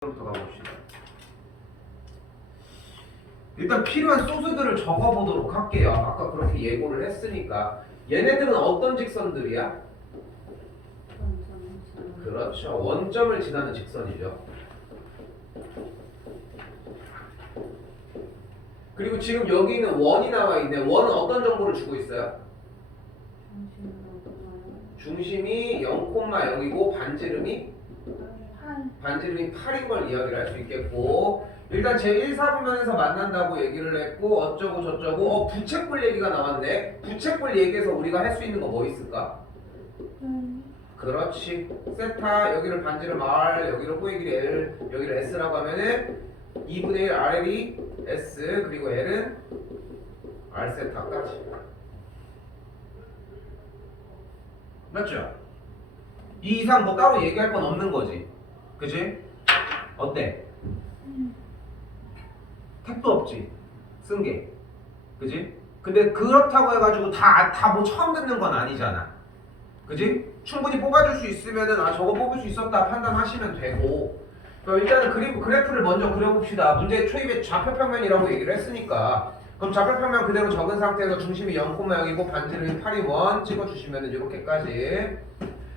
부터 가봅시다. 일단 필요한 소스들을 적어보도록 할게요. 아까 그렇게 예고를 했으니까. 얘네들은 어떤 직선들이야? 그렇죠. 원점을 지나는 직선이죠. 그리고 지금 여기는 원이 나와 있네. 원은 어떤 정보를 주고 있어요? 중심이 0,0이고 반지름이 8인 걸 이야기를 할 수 있겠고, 일단 제1사분면에서 만난다고 얘기를 했고 어쩌고 저쩌고. 부채꼴 얘기가 나왔네. 부채꼴 얘기에서 우리가 할 수 있는 거 뭐 있을까? 그렇지. 세타, 여기를 반지름 R, 여기를 호의 길이 L, 여기를 S라고 하면은 2분의 1 RL이 S, 그리고 L은 R 세타까지. 맞죠? 이 이상 뭐 따로 얘기할 건 없는 거지. 그치? 어때? 택도 없지. 쓴 게. 그치? 근데 그렇다고 해가지고 다 뭐 처음 듣는 건 아니잖아. 그치? 충분히 뽑아줄 수 있으면은 저거 뽑을 수 있었다 판단하시면 되고. 그럼 일단은 그래프를 먼저 그려봅시다. 문제 초입에 좌표평면이라고 얘기를 했으니까. 그럼 좌표평면 그대로 적은 상태에서 중심이 0,0이고 반지름이 8인 원 찍어주시면은 이렇게까지.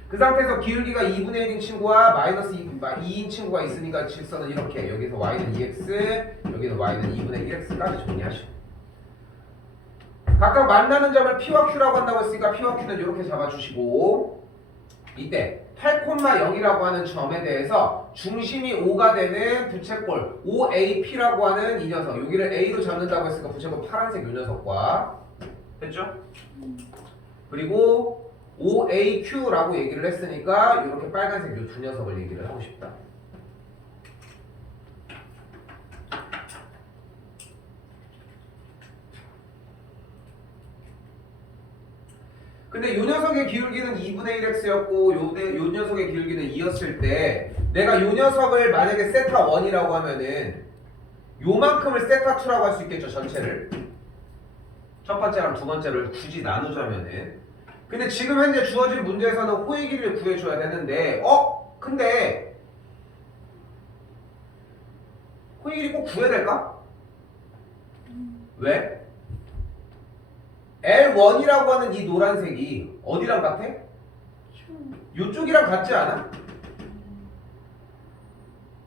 그 상태에서 기울기가 2분의 1인 친구와 마이너스 2인 친구가 있으니까 직선은 이렇게. 여기서 y는 2x, 여기는 y는 2분의 1x까지 정리하시고. 각각 만나는 점을 P와 Q라고 한다고 했으니까 P와 Q는 이렇게 잡아주시고, 이때 8,0이라고 하는 점에 대해서 중심이 5가 되는 부채꼴 OAP라고 하는 이 녀석, 여기를 A로 잡는다고 했으니까 부채꼴 파란색 이 녀석과 됐죠? 그리고 OAQ라고 얘기를 했으니까 이렇게 빨간색 이 두 녀석을 얘기를 하고 싶다. 근데 요 녀석의 기울기는 2분의 1x였고 요 녀석의 기울기는 2였을 때 내가 요 녀석을 만약에 세타 1이라고 하면은 요만큼을 세타 2라고 할 수 있겠죠, 전체를. 첫 번째랑 두 번째를 굳이 나누자면은. 근데 지금 현재 주어진 문제에서는 호의 길이를 구해줘야 되는데 근데 호의 길이 꼭 구해야 될까? 왜? L1이라고 하는 이 노란색이 어디랑 같아? 요쪽이랑 같지 않아?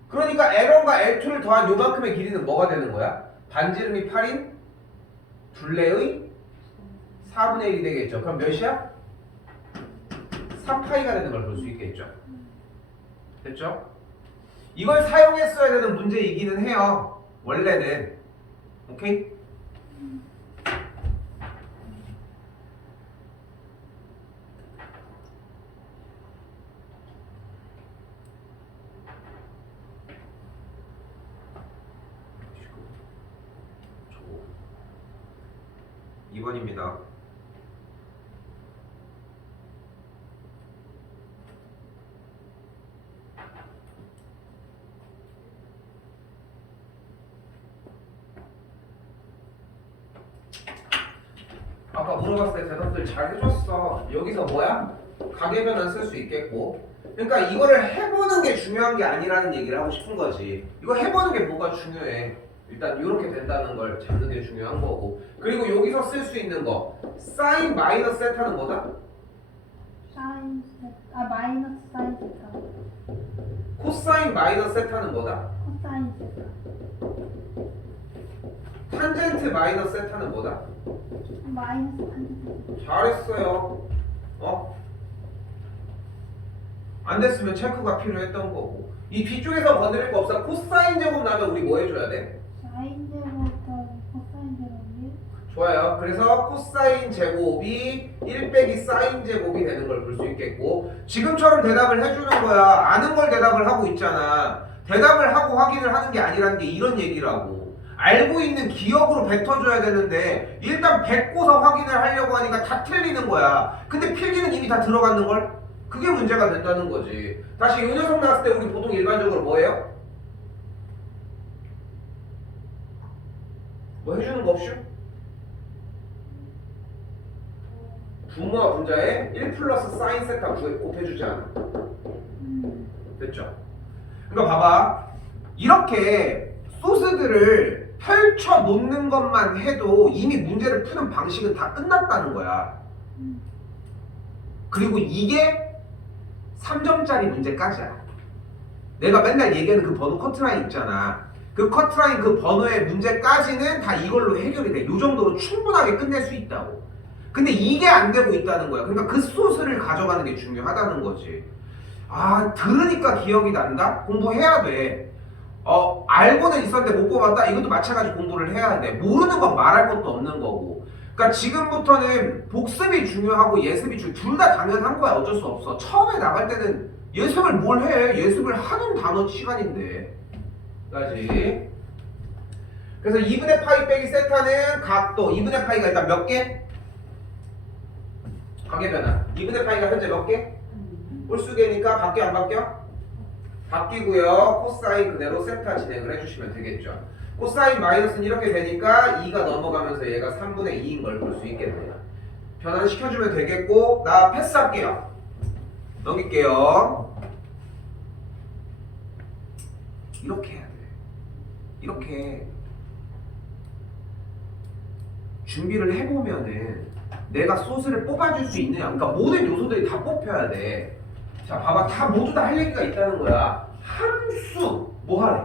그러니까 L1과 L2를 더한 요만큼의 길이는 뭐가 되는 거야? 반지름이 8인 둘레의 4분의 1이 되겠죠. 그럼 몇이야? 3파이가 되는 걸 볼 수 있겠죠. 됐죠? 이걸 사용했어야 되는 문제이기는 해요. 원래는. 오케이? (2번입니다) 아까 물어봤을 때 대답들 잘 해줬어. 여기서 뭐야? 가계변환 쓸 수 있겠고. 그러니까 이거를 해보는 게 중요한 게 아니라는 얘기를 하고 싶은 거지. 이거 해보는 게 뭐가 중요해? 일단 이렇게 된다는 걸 잡는 게 중요한 거고. 그리고 여기서 쓸 수 있는 거 사인 마이너스 세타는 뭐다? 마이너스 사인 세타. 코사인 마이너스 세타는 뭐다? 코사인 세타. 탄젠트 마이너스 세타는 뭐다? 마이너스 탄젠트. 잘했어요. 안 됐으면 체크가 필요했던 거고. 이 뒤쪽에서 건드릴 거 없어. 코사인 제곱 나면 우리 뭐 해줘야 돼? 사인 제곱부터 코사인 제곱이. 좋아요. 그래서 코사인 제곱이 1 빼기 사인 제곱이 되는 걸 볼 수 있겠고, 지금처럼 대답을 해주는 거야. 아는 걸 대답을 하고 있잖아. 대답을 하고 확인을 하는 게 아니라는 게 이런 얘기라고. 알고 있는 기억으로 뱉어줘야 되는데 일단 뱉고서 확인을 하려고 하니까 다 틀리는 거야. 근데 필기는 이미 다 들어갔는 걸? 그게 문제가 된다는 거지. 다시 이 녀석 나왔을 때 우리 보통 일반적으로 뭐 해요? 뭐 해주는 거 없슈? 분모와 분자에 1 플러스 사인 세타 곱해주지 않아. 됐죠? 그러니까 봐봐. 이렇게 소스들을 펼쳐 놓는 것만 해도 이미 문제를 푸는 방식은 다 끝났다는 거야. 그리고 이게 3점짜리 문제까지야. 내가 맨날 얘기하는 그 번호 커트라인 있잖아. 그 커트라인 그 번호의 문제까지는 다 이걸로 해결이 돼. 이 정도로 충분하게 끝낼 수 있다고. 근데 이게 안 되고 있다는 거야. 그러니까 그 소스를 가져가는 게 중요하다는 거지. 아, 들으니까 기억이 난다? 공부해야 돼. 알고는 있었는데 못 뽑았다? 이것도 마찬가지 공부를 해야 돼. 모르는 건 말할 것도 없는 거고. 그러니까 지금부터는 복습이 중요하고 예습이 둘 다 당연한 거야. 어쩔 수 없어. 처음에 나갈 때는 예습을 뭘 해? 예습을 하는 단어 시간인데. 까지. 그래서 2분의 파이 빼기 세타는 각도. 2분의 파이가 일단 몇 개? 가계변화. 2분의 파이가 현재 몇 개? 홀수개니까 바뀌어 안 바뀌어? 바뀌고요. 코사인 그대로 세타 진행을 해주시면 되겠죠. 코사인 마이너스는 이렇게 되니까 2가 넘어가면서 얘가 3분의 2인 걸 볼 수 있겠네요. 변환시켜주면 되겠고, 나 패스할게요. 넘길게요. 이렇게 해야 돼. 이렇게 준비를 해보면은 내가 소스를 뽑아줄 수 있느냐. 그러니까 모든 요소들이 다 뽑혀야 돼. 자, 봐봐. 다 모두 다 할 얘기가 있다는 거야. 함수. 뭐 하래?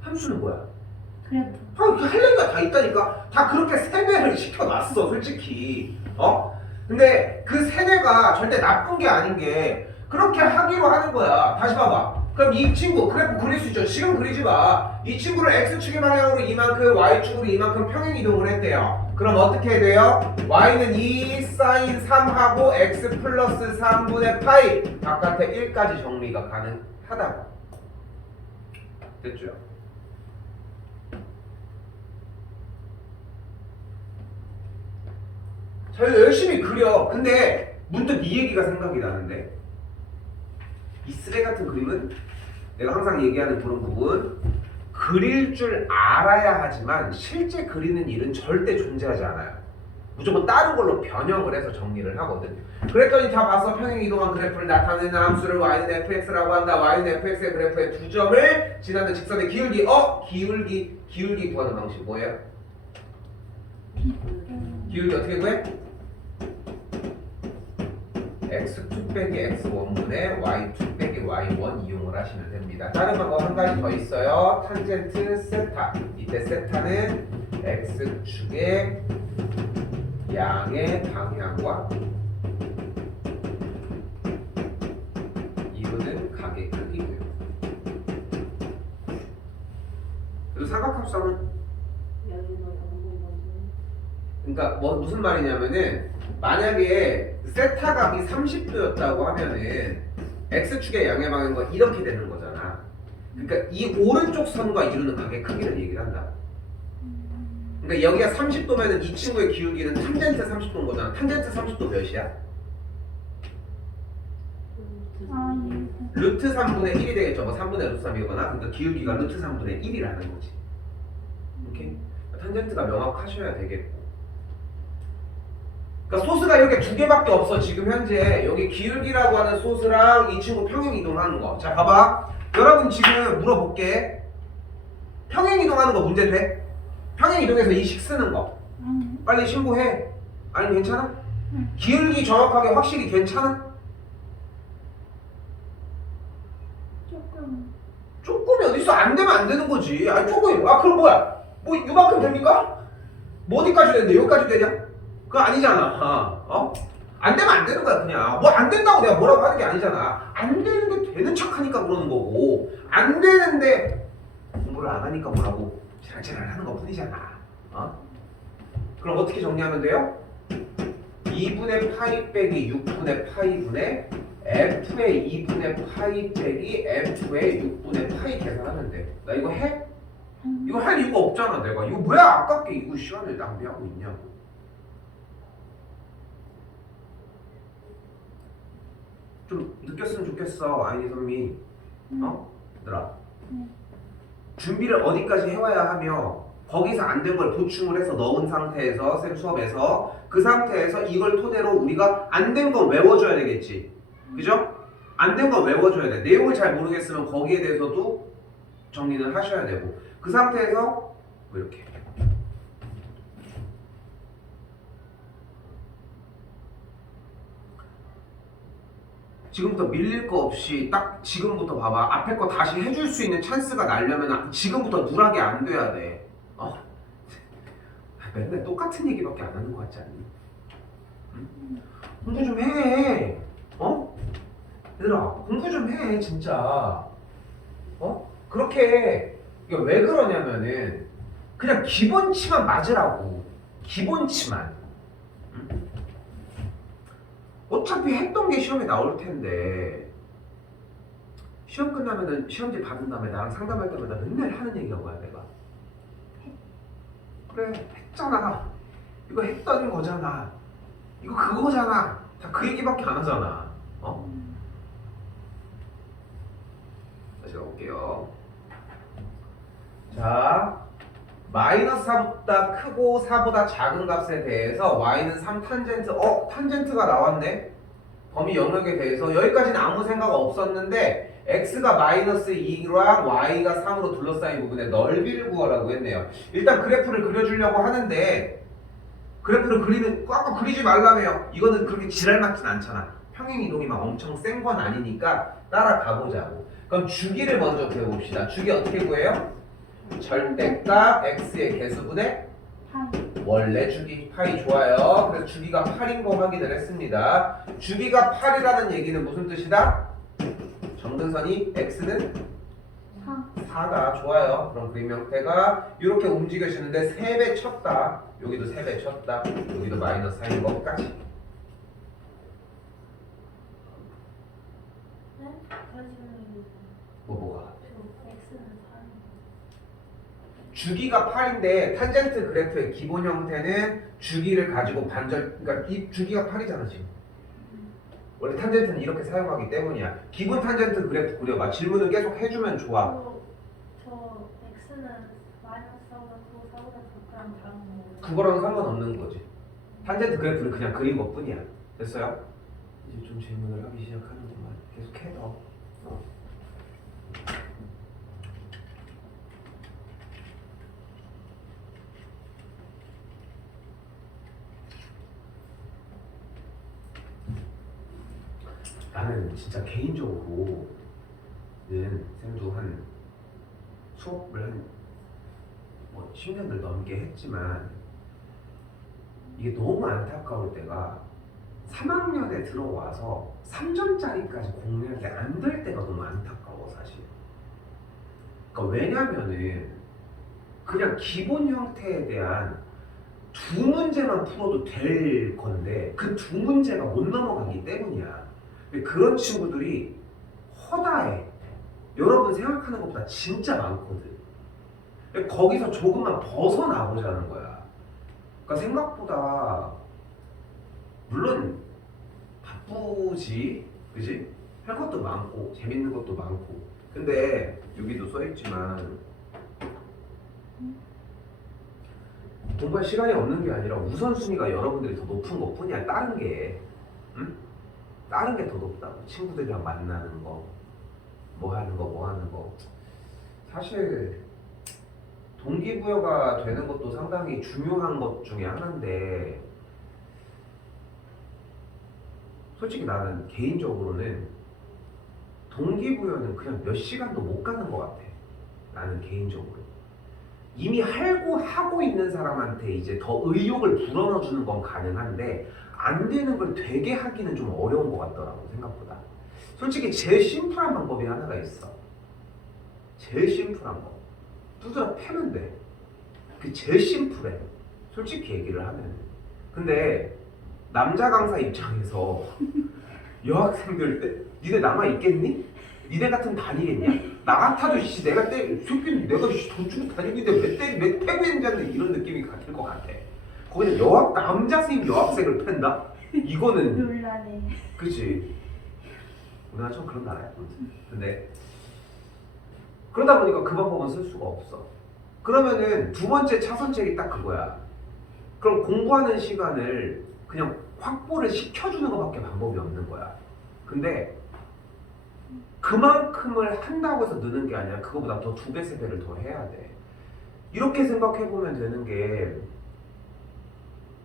함수는 뭐야? 그래프. 할 얘기가 다 있다니까. 다 그렇게 세뇌를 시켜놨어, 솔직히. 근데 그 세뇌가 절대 나쁜 게 아닌 게 그렇게 하기로 하는 거야. 다시 봐봐. 그럼 이 친구 그래프 그릴 수 있죠. 지금 그리지 마. 이 친구를 x축의 방향으로 이만큼, y축으로 이만큼 평행 이동을 했대요. 그럼 어떻게 돼요? y는 2 sin 3하고 x 플러스 3분의 파이 바깥에 1까지 정리가 가능하다고. 됐죠? 자, 열심히 그려. 근데 문득 이 얘기가 생각이 나는데, 이 쓰레 같은 그림은 내가 항상 얘기하는 그런 부분, 그릴 줄 알아야 하지만 실제 그리는 일은 절대 존재하지 않아요. 무조건 다른 걸로 변형을 해서 정리를 하거든. 그랬더니 다 봐서 평행 이동한 그래프를 나타내는 함수를 y는 fx라고 한다. y는 fx의 그래프의 두 점을 지나는 직선의 기울기. 기울기 구하는 방식 뭐예요? 기울기 어떻게 구해? x2 빼기 x1분의 y2 빼기 y1 이용을 하시면 됩니다. 다른 방법 한 가지 더 있어요. 탄젠트 세타. 이때 세타는 x축의 양의 방향과 이거는 각의 크기고요. 그리고 삼각함수는 그러니까 무슨 말이냐면은 만약에 세타 각이 30도였다고 하면은 x축의 양의 방향과 이렇게 되는 거잖아. 그러니까 이 오른쪽 선과 이루는 각의 크기를 얘기를 한다. 그러니까 여기가 30도면은 이 친구의 기울기는 탄젠트 30도인 거잖아. 탄젠트 30도 몇이야? 루트 3분의 1이 되겠죠. 3분의 루트 3이거나. 그러니까 기울기가 루트 3분의 1이라는 거지. 오케이? 탄젠트가 명확하셔야 되겠고. 그러니까 소스가 이렇게 두 개밖에 없어. 지금 현재 여기 기울기라고 하는 소스랑 이 친구 평행 이동하는 거. 자, 봐봐. 여러분 지금 물어볼게. 평행 이동하는 거 문제 돼? 평행 이동해서 이 식 쓰는 거 빨리 신고해. 아니 괜찮아? 기울기 정확하게 확실히 괜찮아? 조금이 어딨어? 안 되면 안 되는 거지. 아니 조금이 그럼 뭐야? 뭐 이만큼 됩니까? 뭐 어디까지 되는데 여기까지 되냐? 그거 아니잖아. 안 되면 안 되는 거야 그냥. 뭐 안 된다고 내가 뭐라고 하는 게 아니잖아. 안 되는데 되는 척 하니까 그러는 거고, 안 되는데 공부를 안 하니까 뭐라고 지랄지랄 하는 것 뿐이잖아. 그럼 어떻게 정리하면 돼요? 2분의 파이 빼기 6분의 파이분의 f의 2분의 파이 빼기 f의 6분의 파이 계산하면 돼. 나 이거 해? 이거 할 이유가 없잖아. 내가 이거 왜 아깝게 이거 시간을 낭비하고 있냐고. 좀 느꼈으면 좋겠어, 아이니 선미. 얘들아. 준비를 어디까지 해와야 하며 거기서 안 된 걸 보충을 해서 넣은 상태에서 쌤 수업에서 그 상태에서 이걸 토대로 우리가 안 된 건 외워줘야 되겠지. 그죠? 안 된 건 외워줘야 돼. 내용을 잘 모르겠으면 거기에 대해서도 정리는 하셔야 되고 그 상태에서 뭐 이렇게 지금부터 밀릴 거 없이 딱 지금부터 봐봐 앞에 거 다시 해줄 수 있는 찬스가 나려면 지금부터 누락이 안 돼야 돼. 맨날 똑같은 얘기밖에 안 하는 거 같지 않니? 응? 공부 좀 해. 얘들아 공부 좀 해 진짜. 그렇게 이게 왜 그러냐면은 그냥 기본치만 맞으라고. 기본치만. 응? 어차피 했던 게 시험에 나올 텐데 시험 끝나면은 시험지 받은 다음에 나랑 상담할 때마다 맨날 하는 얘기가 뭐야 내가? 그래 했잖아. 이거 했던 거잖아. 이거 그거잖아. 다 그 얘기밖에 안 하잖아. 다시 가볼게요. 자, 마이너스 4보다 크고 4보다 작은 값에 대해서 y는 3 탄젠트. 탄젠트가 나왔네. 범위 영역에 대해서 여기까지는 아무 생각 없었는데 x가 마이너스 2랑 y가 3으로 둘러싸인 부분의 넓이를 구하라고 했네요. 일단 그래프를 그려주려고 하는데 그래프를 꽉꽉 그리지 말라며요. 이거는 그렇게 지랄 맞진 않잖아. 평행이동이 막 엄청 센 건 아니니까 따라가 보자고. 그럼 주기를 먼저 배워봅시다. 주기 어떻게 구해요? 절대값 x의 개수분의 원래 주기 파이. 좋아요. 그래서 주기가 8인 거 확인을 했습니다. 주기가 8이라는 얘기는 무슨 뜻이다? 정근선이 x는 4가. 좋아요. 그럼 그림 형태가 이렇게 움직여지는데 3배 쳤다. 여기도 3배 쳤다. 여기도 마이너스 4인 것까지. 네? 그러시면 뭐가? X는 4. 주기가 8인데 탄젠트 그래프의 기본 형태는 주기를 가지고 그러니까 이 주기가 8이잖아 지금. 원래 탄젠트는 이렇게 사용하기 때문이야. 기본 탄젠트 그래프 그려봐. 질문을 계속 해주면 좋아. 저 X는 마이너스 4보다 4보다 작거나 다른 거. 그거랑 상관없는 거지. 탄젠트 그래프를 그냥 그린 것 뿐이야. 됐어요? 이제 좀 질문을 하기 시작하는구만. 계속 해 더. 나는 진짜 개인적으로는 쌤도 한 수업을 한 10년을 넘게 했지만 이게 너무 안타까울 때가 3학년에 들어와서 3점짜리까지 공략이 안 될 때가 너무 안타까워 사실. 그러니까 왜냐면은 그냥 기본 형태에 대한 두 문제만 풀어도 될 건데 그 두 문제가 못 넘어가기 때문이야. 근데 그런 친구들이 허다해. 여러분 생각하는 것보다 진짜 많거든. 거기서 조금만 벗어나보자는 거야. 그러니까 생각보다 물론 바쁘지, 그지? 할 것도 많고 재밌는 것도 많고. 근데 여기도 써있지만 공부할 시간이 없는 게 아니라 우선순위가 여러분들이 더 높은 것 뿐이야. 다른 게, 응? 다른 게 더 높다고. 친구들이랑 만나는 거, 뭐 하는 거. 사실 동기부여가 되는 것도 상당히 중요한 것 중에 하나인데 솔직히 나는 개인적으로는 동기부여는 그냥 몇 시간도 못 가는 것 같아. 나는 개인적으로. 이미 하고 있는 사람한테 이제 더 의욕을 불어넣어주는 건 가능한데 안 되는 걸 되게 하기는 좀 어려운 것 같더라고 생각보다. 솔직히 제일 심플한 방법이 하나가 있어. 제일 심플한 거. 두드러 패면 돼. 그게 제일 심플해. 솔직히 얘기를 하면. 근데 남자 강사 입장에서 여학생들 때 니네 남아있겠니? 니네 같으면 다니겠냐? 나 같아도 내가 새끼는 내가 돈 주고 다니는데 왜 패고 있는지 이런 느낌이 같을 것 같아. 거기는 남자 선생님 여학생을 팬다? 이거는 놀라네. 그치. 우리나라 좀 그런 나라야. 근데 그러다 보니까 그 방법은 쓸 수가 없어. 그러면은 두 번째 차선책이 딱 그거야. 그럼 공부하는 시간을 그냥 확보를 시켜주는 것밖에 방법이 없는 거야. 근데 그만큼을 한다고 해서 느는 게 아니라 그거보다 더 2배, 3배를 더 해야 돼. 이렇게 생각해보면 되는 게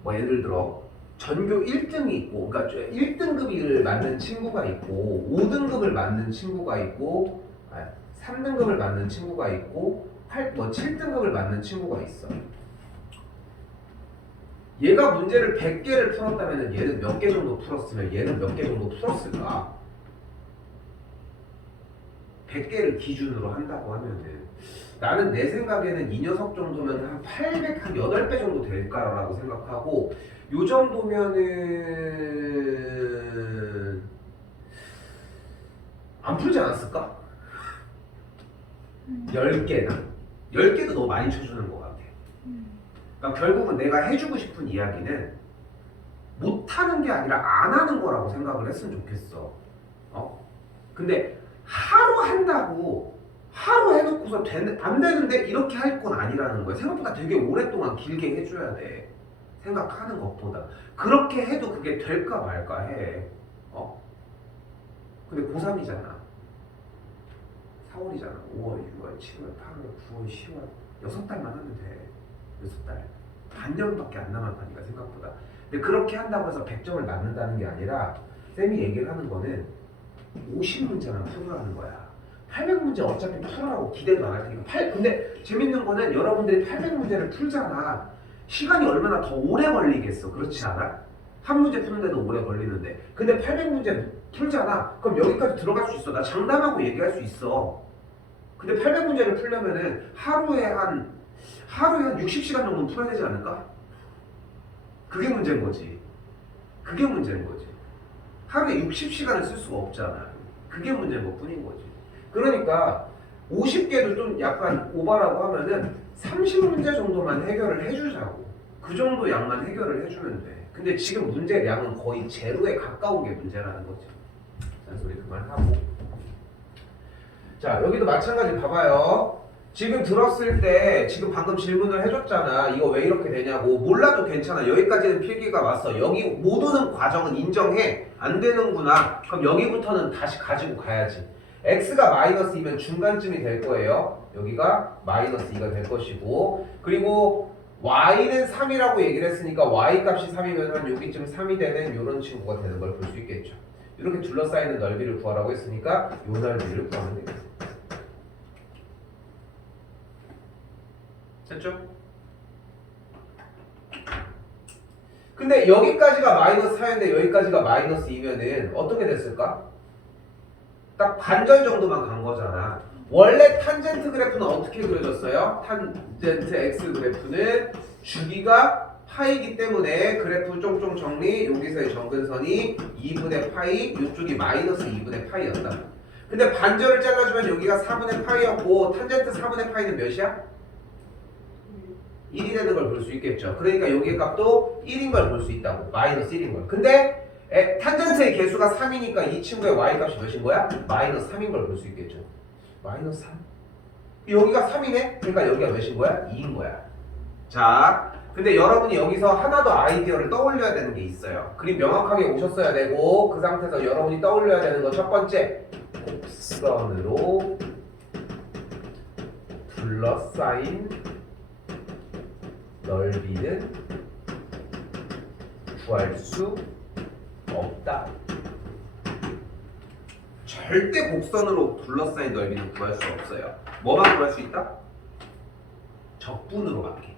뭐 예를 들어 전교 1등이 있고 그러니까 1등급을 맞는 친구가 있고 5등급을 맞는 친구가 있고 3등급을 맞는 친구가 있고 7등급을 맞는 친구가 있어. 얘가 문제를 100개를 풀었다면 얘는 몇 개 정도 풀었으면 얘는 몇 개 정도 풀었을까? 100개를 기준으로 한다고 하면은 나는 내 생각에는 이 녀석 정도면 한 800, 한 8배 정도 될까라고 생각하고 요 정도면은 안 풀지 않았을까? 10개나 10개도 너무 많이 쳐주는 것 같아. 그러니까 결국은 내가 해주고 싶은 이야기는 못하는 게 아니라 안 하는 거라고 생각을 했으면 좋겠어. 근데 하루 한다고 하루 해놓고서 안 되는데 이렇게 할 건 아니라는 거야. 생각보다 되게 오랫동안 길게 해줘야 돼. 생각하는 것보다. 그렇게 해도 그게 될까 말까 해. 근데 고3이잖아. 4월이잖아. 5월, 6월, 7월, 8월, 9월, 10월 6달만 하면 돼. 6달. 반년밖에 안 남았다니까 생각보다. 근데 그렇게 한다고 해서 100점을 맞는다는 게 아니라 쌤이 얘기를 하는 거는 50문제만 풀으라는 거야. 800문제 어차피 풀으라고 기대도 안 할 테니까. 근데 재밌는 거는 여러분들이 800문제를 풀잖아. 시간이 얼마나 더 오래 걸리겠어. 그렇지 않아? 한 문제 푸는데도 오래 걸리는데. 근데 800문제 풀잖아. 그럼 여기까지 들어갈 수 있어. 나 장담하고 얘기할 수 있어. 근데 800문제를 풀려면은 하루에 한 60시간 정도는 풀어야 되지 않을까? 그게 문제인 거지. 그게 문제인 거지. 하루에 60시간을 쓸 수가 없잖아. 그게 문제인 것 뿐인 거지. 그러니까 50개도 좀 약간 오바라고 하면은 30문제 정도만 해결을 해주자고. 그 정도 양만 해결을 해주면 돼. 근데 지금 문제량은 거의 제로에 가까운 게 문제라는 거지. 잔소리 그만하고. 자, 여기도 마찬가지 봐봐요. 지금 들었을 때 지금 방금 질문을 해줬잖아. 이거 왜 이렇게 되냐고. 몰라도 괜찮아. 여기까지는 필기가 왔어. 여기 못 오는 과정은 인정해. 안 되는구나. 그럼 여기부터는 다시 가지고 가야지. x가 마이너스 2면 중간쯤이 될 거예요. 여기가 마이너스 2가 될 것이고, 그리고 y는 3이라고 얘기를 했으니까 y 값이 3이면 한 여기쯤 3이 되는 이런 친구가 되는 걸 볼 수 있겠죠. 이렇게 둘러싸이는 넓이를 구하라고 했으니까 이 넓이를 구하면 되겠죠. 됐죠? 근데 여기까지가 마이너스 4인데 여기까지가 마이너스 2면은 어떻게 됐을까? 딱 반절 정도만 간 거잖아. 원래 탄젠트 그래프는 어떻게 그려졌어요? 탄젠트 x 그래프는 주기가 파이기 때문에 그래프 쫑쫑 정리, 여기서의 정근선이 2분의 파이, 이쪽이 마이너스 2분의 파이였다. 근데 반절을 잘라주면 여기가 4분의 파이였고 탄젠트 4분의 파이는 몇이야? 1이 되는 걸 볼 수 있겠죠. 그러니까 여기의 값도 1인 걸 볼 수 있다고. 마이너스 1인 걸. 근데 탄젠트의 개수가 3이니까 이 친구의 y 값이 몇인 거야? 마이너스 3인 걸 볼 수 있겠죠. 마이너스 3? 여기가 3이네? 그러니까 여기가 몇인 거야? 2인 거야. 자, 근데 여러분이 여기서 하나 더 아이디어를 떠올려야 되는 게 있어요. 그림 명확하게 오셨어야 되고 그 상태에서 여러분이 떠올려야 되는 거 첫 번째, 곡선으로 둘러싸인 넓이는 구할 수 없다. 절대 곡선으로 둘러싸인 넓이는 구할 수 없어요. 뭐만 구할 수 있다? 적분으로밖에.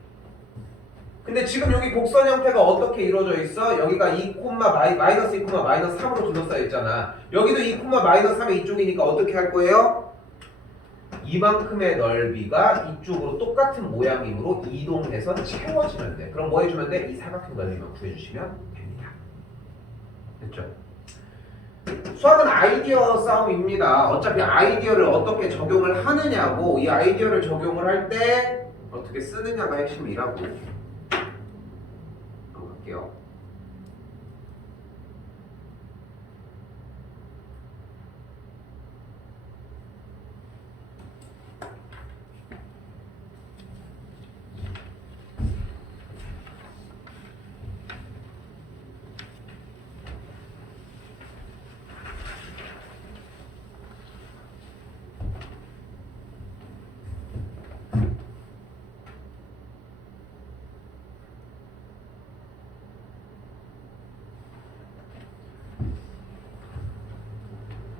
근데 지금 여기 곡선 형태가 어떻게 이루어져 있어? 여기가 2, 마이너스 2, 마이너스 3으로 둘러싸여 있잖아. 여기도 2, 마이너스 3이 이쪽이니까 어떻게 할 거예요? 이만큼의 넓이가 이쪽으로 똑같은 모양이므로 이동해서 채워지면 돼. 그럼 뭐 해주면 돼? 이 사각형 넓이만 구해주시면 됩니다. 됐죠? 수학은 아이디어 싸움입니다. 어차피 아이디어를 어떻게 적용을 하느냐고, 이 아이디어를 적용을 할 때 어떻게 쓰느냐가 핵심이라고. 갈게요.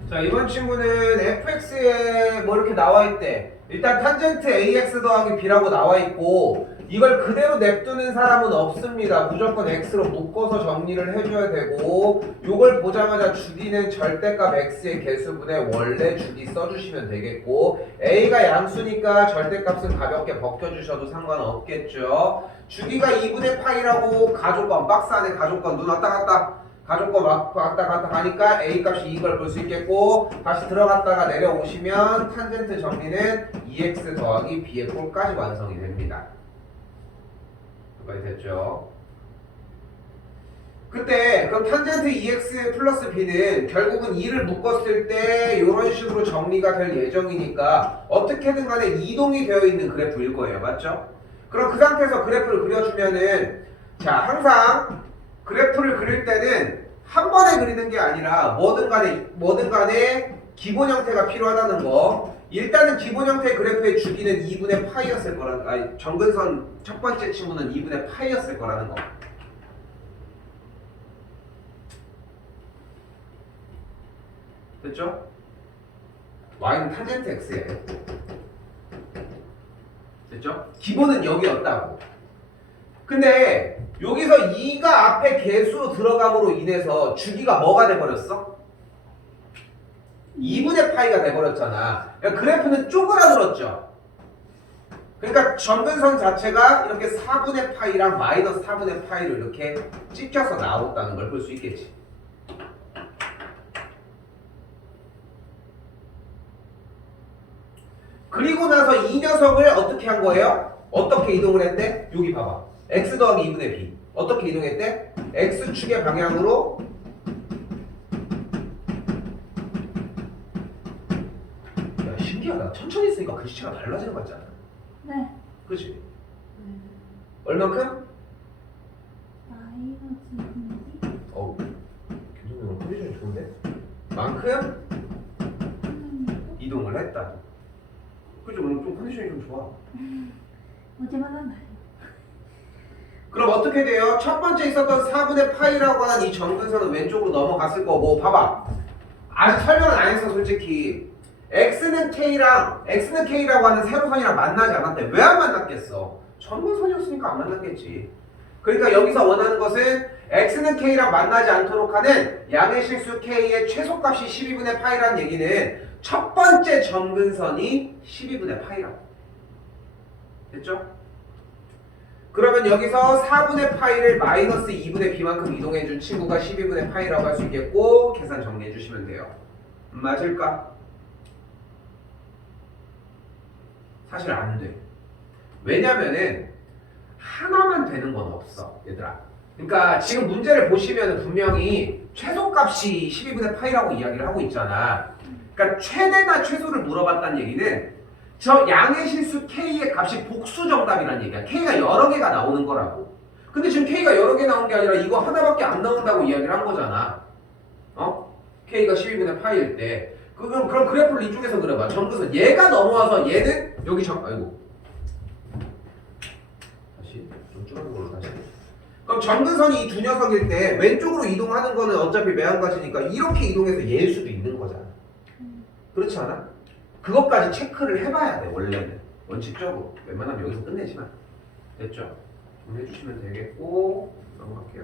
자, 이번 친구는 fx에 뭐 이렇게 나와 있대. 일단 탄젠트 ax 더하기 b라고 나와 있고 이걸 그대로 냅두는 사람은 없습니다. 무조건 x로 묶어서 정리를 해줘야 되고 요걸 보자마자 주기는 절대값 x의 개수분의 원래 주기 써주시면 되겠고 a가 양수니까 절대값은 가볍게 벗겨주셔도 상관없겠죠. 주기가 2분의 파이라고 가족권 박스 안에 가족권 눈 왔다 갔다 가족권 왔다 갔다 가니까 a 값이 이걸 볼 수 있겠고 다시 들어갔다가 내려오시면 탄젠트 정리는 2x 더하기 b의 꼴까지 완성이 됩니다. 여기까지 됐죠? 그때 그럼 탄젠트 2x 플러스 b는 결국은 2를 묶었을 때 이런 식으로 정리가 될 예정이니까 어떻게든 간에 이동이 되어 있는 그래프일 거예요. 맞죠? 그럼 그 상태에서 그래프를 그려주면은 자 항상 그래프를 그릴 때는 한 번에 그리는 게 아니라 뭐든 간에 기본 형태가 필요하다는 거. 일단은 기본 형태의 그래프의 주기는 2분의 파이였을 거라는 아니 정근선 첫 번째 친구는 2분의 파이였을 거라는 거. 됐죠? y는 탄젠트 x예요. 됐죠? 기본은 여기였다고. 근데 여기서 2가 앞에 개수로 들어감으로 인해서 주기가 뭐가 돼버렸어? 2분의 파이가 돼버렸잖아. 그러니까 그래프는 쪼그라들었죠. 그러니까 점근선 자체가 이렇게 4분의 파이랑 마이너스 4분의 파이로 이렇게 찍혀서 나왔다는 걸 볼 수 있겠지. 그리고 나서 이 녀석을 어떻게 한 거예요? 어떻게 이동을 했대? 여기 봐봐. x 더하기 2분의 b. 어떻게 이동했대? x축의 방향으로 야 신기하다. 천천히 쓰니까 글씨체가 달라지는 거 같지 않아? 네. 그치? 얼만큼? 마이너스 어우 김성민 오늘 컨디션이 좋은데? 만큼 이동을 했다. 그죠? 오늘 좀 컨디션이 좀 좋아. 어제만 한 날. 그럼 어떻게 돼요? 첫 번째 있었던 4분의 파이라고 하는 이 정근선은 왼쪽으로 넘어갔을 거고 봐봐. 아직 설명은 안 했어 솔직히. x는 k라고 하는 세로선이랑 만나지 않았대. 왜 안 만났겠어? 정근선이었으니까 안 만났겠지. 그러니까 여기서 원하는 것은 x는 k랑 만나지 않도록 하는 양의 실수 k의 최소값이 12분의 파이라는 얘기는 첫 번째 정근선이 12분의 파이라고. 됐죠? 그러면 여기서 4분의 파이를 마이너스 2분의 b만큼 이동해준 친구가 12분의 파이라고 할 수 있겠고 계산 정리해 주시면 돼요. 맞을까? 사실 안 돼. 왜냐면은 하나만 되는 건 없어 얘들아. 그러니까 지금 문제를 보시면 분명히 최소값이 12분의 파이라고 이야기를 하고 있잖아. 그러니까 최대나 최소를 물어봤다는 얘기는 저 양의 실수 k의 값이 복수 정답이라는 얘기야. k가 여러 개가 나오는 거라고. 근데 지금 k가 여러 개 나온 게 아니라 이거 하나밖에 안 나온다고 이야기를 한 거잖아. k가 12분의 파이일 때. 그럼 그래프를 이쪽에서 그려봐. 정근선 얘가 넘어와서 얘는 여기 아이고. 다시 좀 줄어든 걸로 다시. 그럼 정근선이 이 두 녀석일 때 왼쪽으로 이동하는 거는 어차피 매한가지니까 이렇게 이동해서 얘일 수도 있는 거잖아. 그렇지 않아? 그것까지 체크를 해봐야 돼 원래는 원칙적으로. 웬만하면 여기서 끝내지만. 됐죠? 정리해주시면 되겠고 넘어갈게요.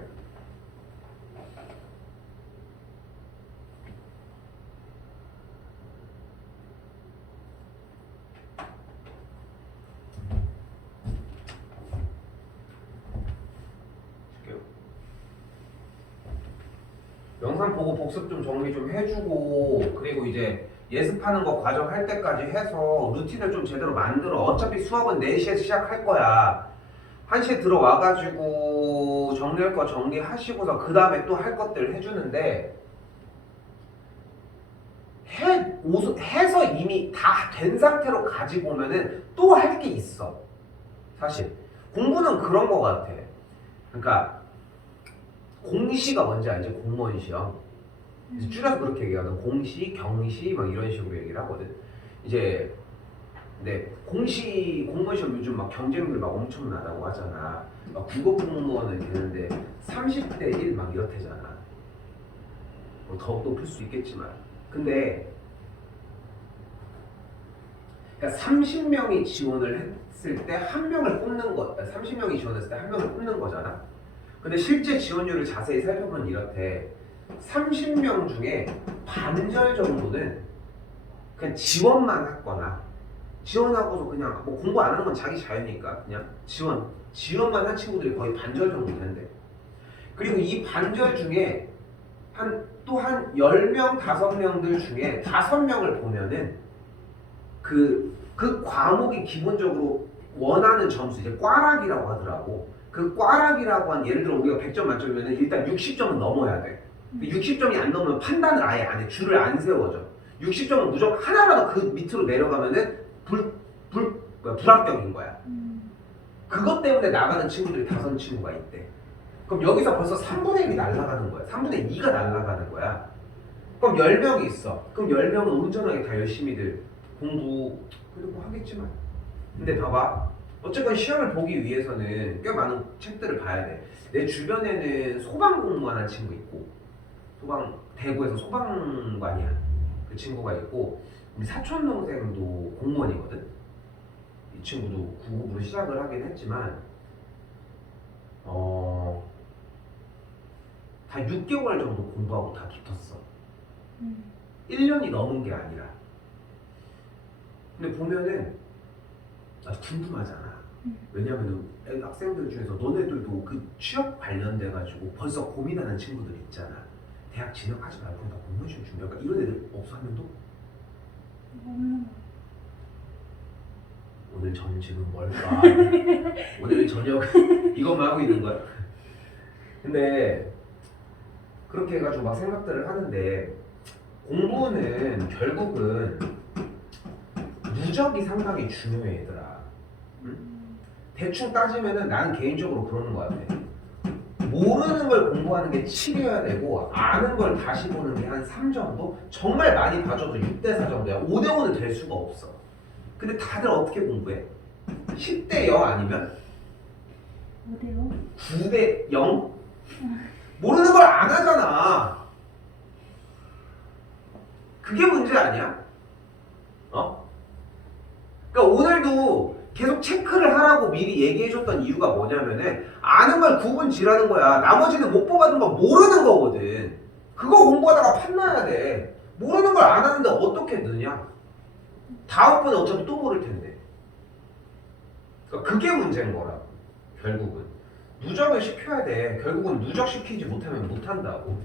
영상 보고 복습 좀 정리 좀 해주고 그리고 이제 예습하는 거 과정 할 때까지 해서 루틴을 좀 제대로 만들어. 어차피 수업은 4시에 시작할 거야. 1시에 들어와가지고 정리할 거 정리하시고서 그 다음에 또 할 것들 해주는데 해서 이미 다 된 상태로 가지고 오면은 또 할 게 있어. 사실 공부는 그런 거 같아. 그러니까 공시가 뭔지 알지? 공무원 시험. 이제 줄여서 그렇게 얘기하거든. 공시, 경시 막 이런 식으로 얘기를 하거든. 이제 네 공무원 시험 요즘 막 경쟁률 막 엄청나다고 하잖아. 막 국어 공무원은 되는데 30대 1 막 이렇대잖아. 뭐 더 높을 수 있겠지만 근데 그러니까 30명이 지원을 했을 때 한 명을 뽑는 거, 30명이 지원했을 때 한 명을 뽑는 거잖아. 근데 실제 지원율을 자세히 살펴보면 이렇대. 30명 중에 반절 정도는 그냥 지원만 했거나 지원하고서 그냥 뭐 공부 안 하는 건 자기 자유니까 그냥 지원만 한 친구들이 거의 반절 정도 된대. 그리고 이 반절 중에 또 한 10명, 5명들 중에 5명을 보면은 그 과목이 기본적으로 원하는 점수, 이제 꽈락이라고 하더라고. 그 꽈락이라고 한, 예를 들어 우리가 100점 만점이면 일단 60점은 넘어야 돼. 60점이 안 넘으면 판단을 아예 안 해. 줄을 안 세워줘. 60점은 무조건 하나라도 그 밑으로 내려가면은 불합격인 거야. 그것 때문에 나가는 친구들이 5친구가 있대. 그럼 여기서 벌써 3분의 1이 날아가는 거야. 3분의 2가 날아가는 거야. 그럼 10명이 있어. 그럼 10명은 온전하게 다 열심히들 공부 그래도 뭐 하겠지만. 근데 봐봐. 어쨌건 시험을 보기 위해서는 꽤 많은 책들을 봐야 돼. 내 주변에는 소방 공무원한 친구 있고, 대구에서 소방관이야. 그 친구가 있고, 우리 사촌 동생도 공무원이거든. 이 친구도 9급으로 시작을 하긴 했지만, 다 6개월 정도 공부하고 다 붙었어. 1년이 넘은 게 아니라. 근데 보면은 궁금하잖아. 왜냐면은 학생들 중에서 너네들도 그 취업 관련돼 가지고 벌써 고민하는 친구들 있잖아. 대학 진학하지 말고 나 공무원 시험 준비할까? 이런 애들 없어 한 명도? 오늘 점심은 뭘까? 오늘 저녁 이것만 하고 있는 거야. 근데 그렇게 해가지고 막 생각들을 하는데 공부는 결국은 누적이 상당히 중요해 얘들아. 대충 따지면은 나는 개인적으로 그러는 거 같아. 모르는 걸 공부하는 게 7이어야 되고 아는 걸 다시 보는 게 한 3 정도? 정말 많이 봐줘도 6대4 정도야. 5대5는 될 수가 없어. 근데 다들 어떻게 공부해? 10대 0 아니면? 5대5? 9대 0? 모르는 걸 안 하잖아. 그게 문제 아니야? 그러니까 오늘도 계속 체크를 하라고 미리 얘기해줬던 이유가 뭐냐면은 아는 걸 구분지라는 거야. 나머지는 못 뽑아둔 건 모르는 거거든. 그거 공부하다가 판나야 돼. 모르는 걸 안 하는데 어떻게 느냐? 다음번에 어차피 또 모를 텐데. 그러니까 그게 문제인 거라고. 결국은 누적을 시켜야 돼. 결국은 누적시키지 못하면 못한다고.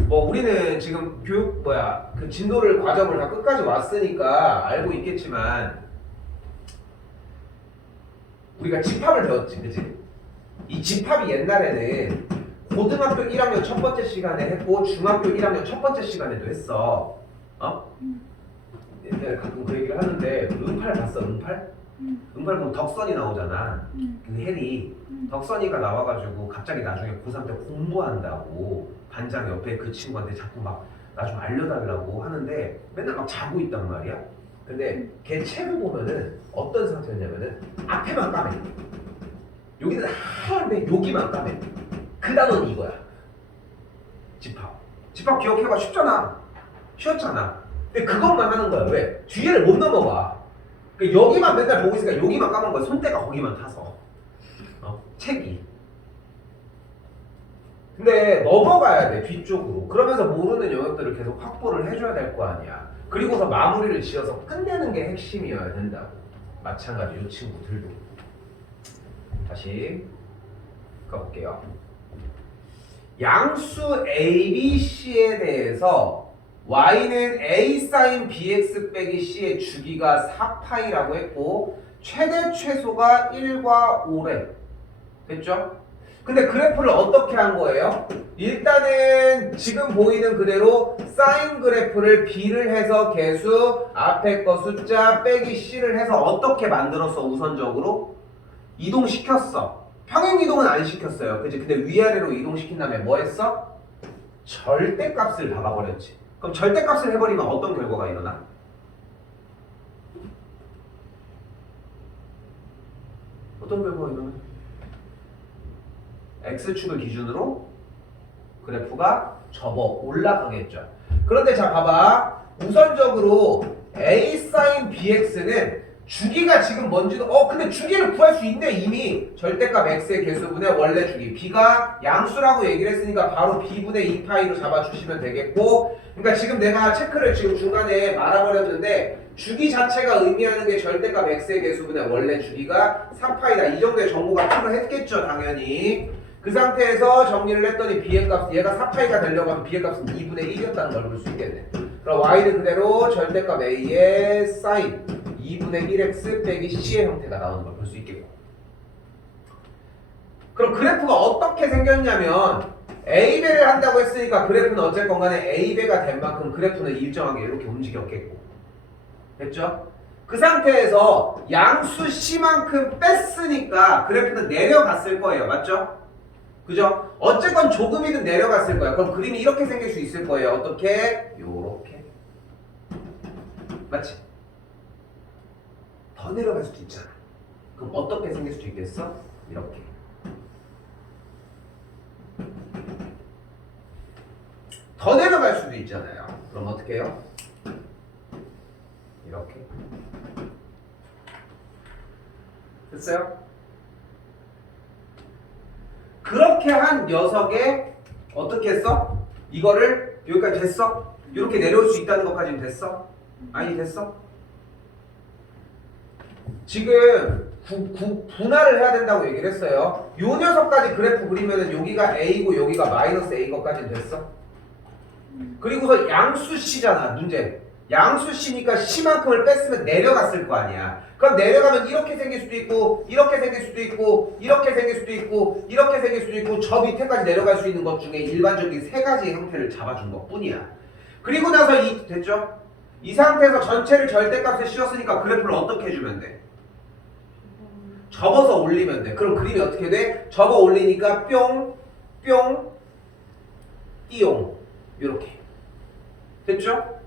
뭐 우리는 지금 그 진도를 과정을 다 끝까지 왔으니까 알고 있겠지만 우리가 집합을 배웠지, 그치? 이 집합이 옛날에는 고등학교 1학년 첫 번째 시간에 했고 중학교 1학년 첫 번째 시간에도 했어. 옛날에 가끔 그 얘기를 하는데 응팔 봤어, 응팔? 응팔 보면 덕선이 나오잖아. 그 해리. 덕선이가 나와가지고 갑자기 나중에 고3 때 공부한다고 반장 옆에 그 친구한테 자꾸 막 나 좀 알려달라고 하는데 맨날 막 자고 있단 말이야. 근데 걔 책을 보면은 어떤 상태였냐면은 앞에만 까매. 여기는 하얀데 여기만 까매. 그 단어는 이거야. 집합. 집합 기억해봐. 쉽잖아. 쉬웠잖아. 근데 그것만 하는 거야. 왜? 뒤에를 못 넘어가. 그러니까 여기만 맨날 보고 있으니까 여기만 까만 거야. 손때가 거기만 타서. 책이. 근데 넘어가야 돼. 뒤쪽으로. 그러면서 모르는 영역들을 계속 확보를 해줘야 될 거 아니야. 그리고서 마무리를 지어서 끝내는 게 핵심이어야 된다고. 마찬가지 이 친구들도. 다시 가볼게요. 양수 A, B, C에 대해서 y는 a sin bx 빼기 c의 주기가 4파이라고 했고 최대 최소가 1과 5래. 됐죠? 근데 그래프를 어떻게 한 거예요? 일단은 지금 보이는 그대로 사인 그래프를 b를 해서 개수, 앞에 거 숫자 빼기 c를 해서 어떻게 만들었어? 우선적으로 이동시켰어. 평행 이동은 안 시켰어요. 그치? 근데 위아래로 이동시킨 다음에 뭐 했어? 절대값을 박아버렸지. 그럼 절대값을 해버리면 어떤 결과가 일어나? 어떤 결과가 일어나? X축을 기준으로 그래프가 접어 올라가겠죠. 그런데 자 봐봐. 우선적으로 a sin bx는 주기가 지금 뭔지도 근데 주기를 구할 수 있네 이미. 절대값 x의 개수분의 원래 주기. b가 양수라고 얘기를 했으니까 바로 b분의 2파이로 잡아주시면 되겠고, 그러니까 지금 내가 체크를 지금 중간에 말아버렸는데 주기 자체가 의미하는 게 절대값 x의 개수분의 원래 주기가 3파이다. 이 정도의 정보가 필요했겠죠 당연히. 그 상태에서 정리를 했더니 b의 값, 얘가 4파이가 되려고 하면 b의 값은 2분의 1이었다는 걸 볼 수 있겠네. 그럼 y는 그대로 절대값 a의 sin 2분의 1x 빼기 c의 형태가 나오는 걸 볼 수 있겠고. 그럼 그래프가 어떻게 생겼냐면 a배를 한다고 했으니까 그래프는 어쨌건 간에 a배가 된 만큼 그래프는 일정하게 이렇게 움직였겠고. 됐죠? 그 상태에서 양수 c만큼 뺐으니까 그래프는 내려갔을 거예요. 맞죠? 그죠? 어쨌건 조금이든 내려갔을 거야. 그럼 그림이 이렇게 생길 수 있을 거예요. 어떻게? 요렇게. 맞지? 더 내려갈 수도 있잖아. 그럼 어떻게 생길 수도 있겠어? 이렇게. 더 내려갈 수도 있잖아요. 그럼 어떻게 해요? 이렇게. 됐어요? 그렇게 한 녀석에 어떻게 했어? 이거를 여기까지 됐어? 이렇게 내려올 수 있다는 것까지는 됐어? 아니 됐어? 지금 분할을 해야 된다고 얘기를 했어요. 요 녀석까지 그래프 그리면은 여기가 A고 여기가 마이너스 A 것까지는 됐어? 그리고서 양수 C잖아 문제. 양수 C니까 C만큼을 뺐으면 내려갔을 거 아니야. 그럼 내려가면 이렇게 생길 수도 있고 이렇게 생길 수도 있고 이렇게 생길 수도 있고 이렇게 생길 수도 있고 저 밑에까지 내려갈 수 있는 것 중에 일반적인 세 가지의 형태를 잡아준 것 뿐이야. 그리고 나서 됐죠? 이 상태에서 전체를 절대값에 씌웠으니까 그래프를 어떻게 해주면 돼? 접어서 올리면 돼. 그럼 그림이 어떻게 돼? 접어 올리니까 뿅, 뿅, 띠용 이렇게 됐죠?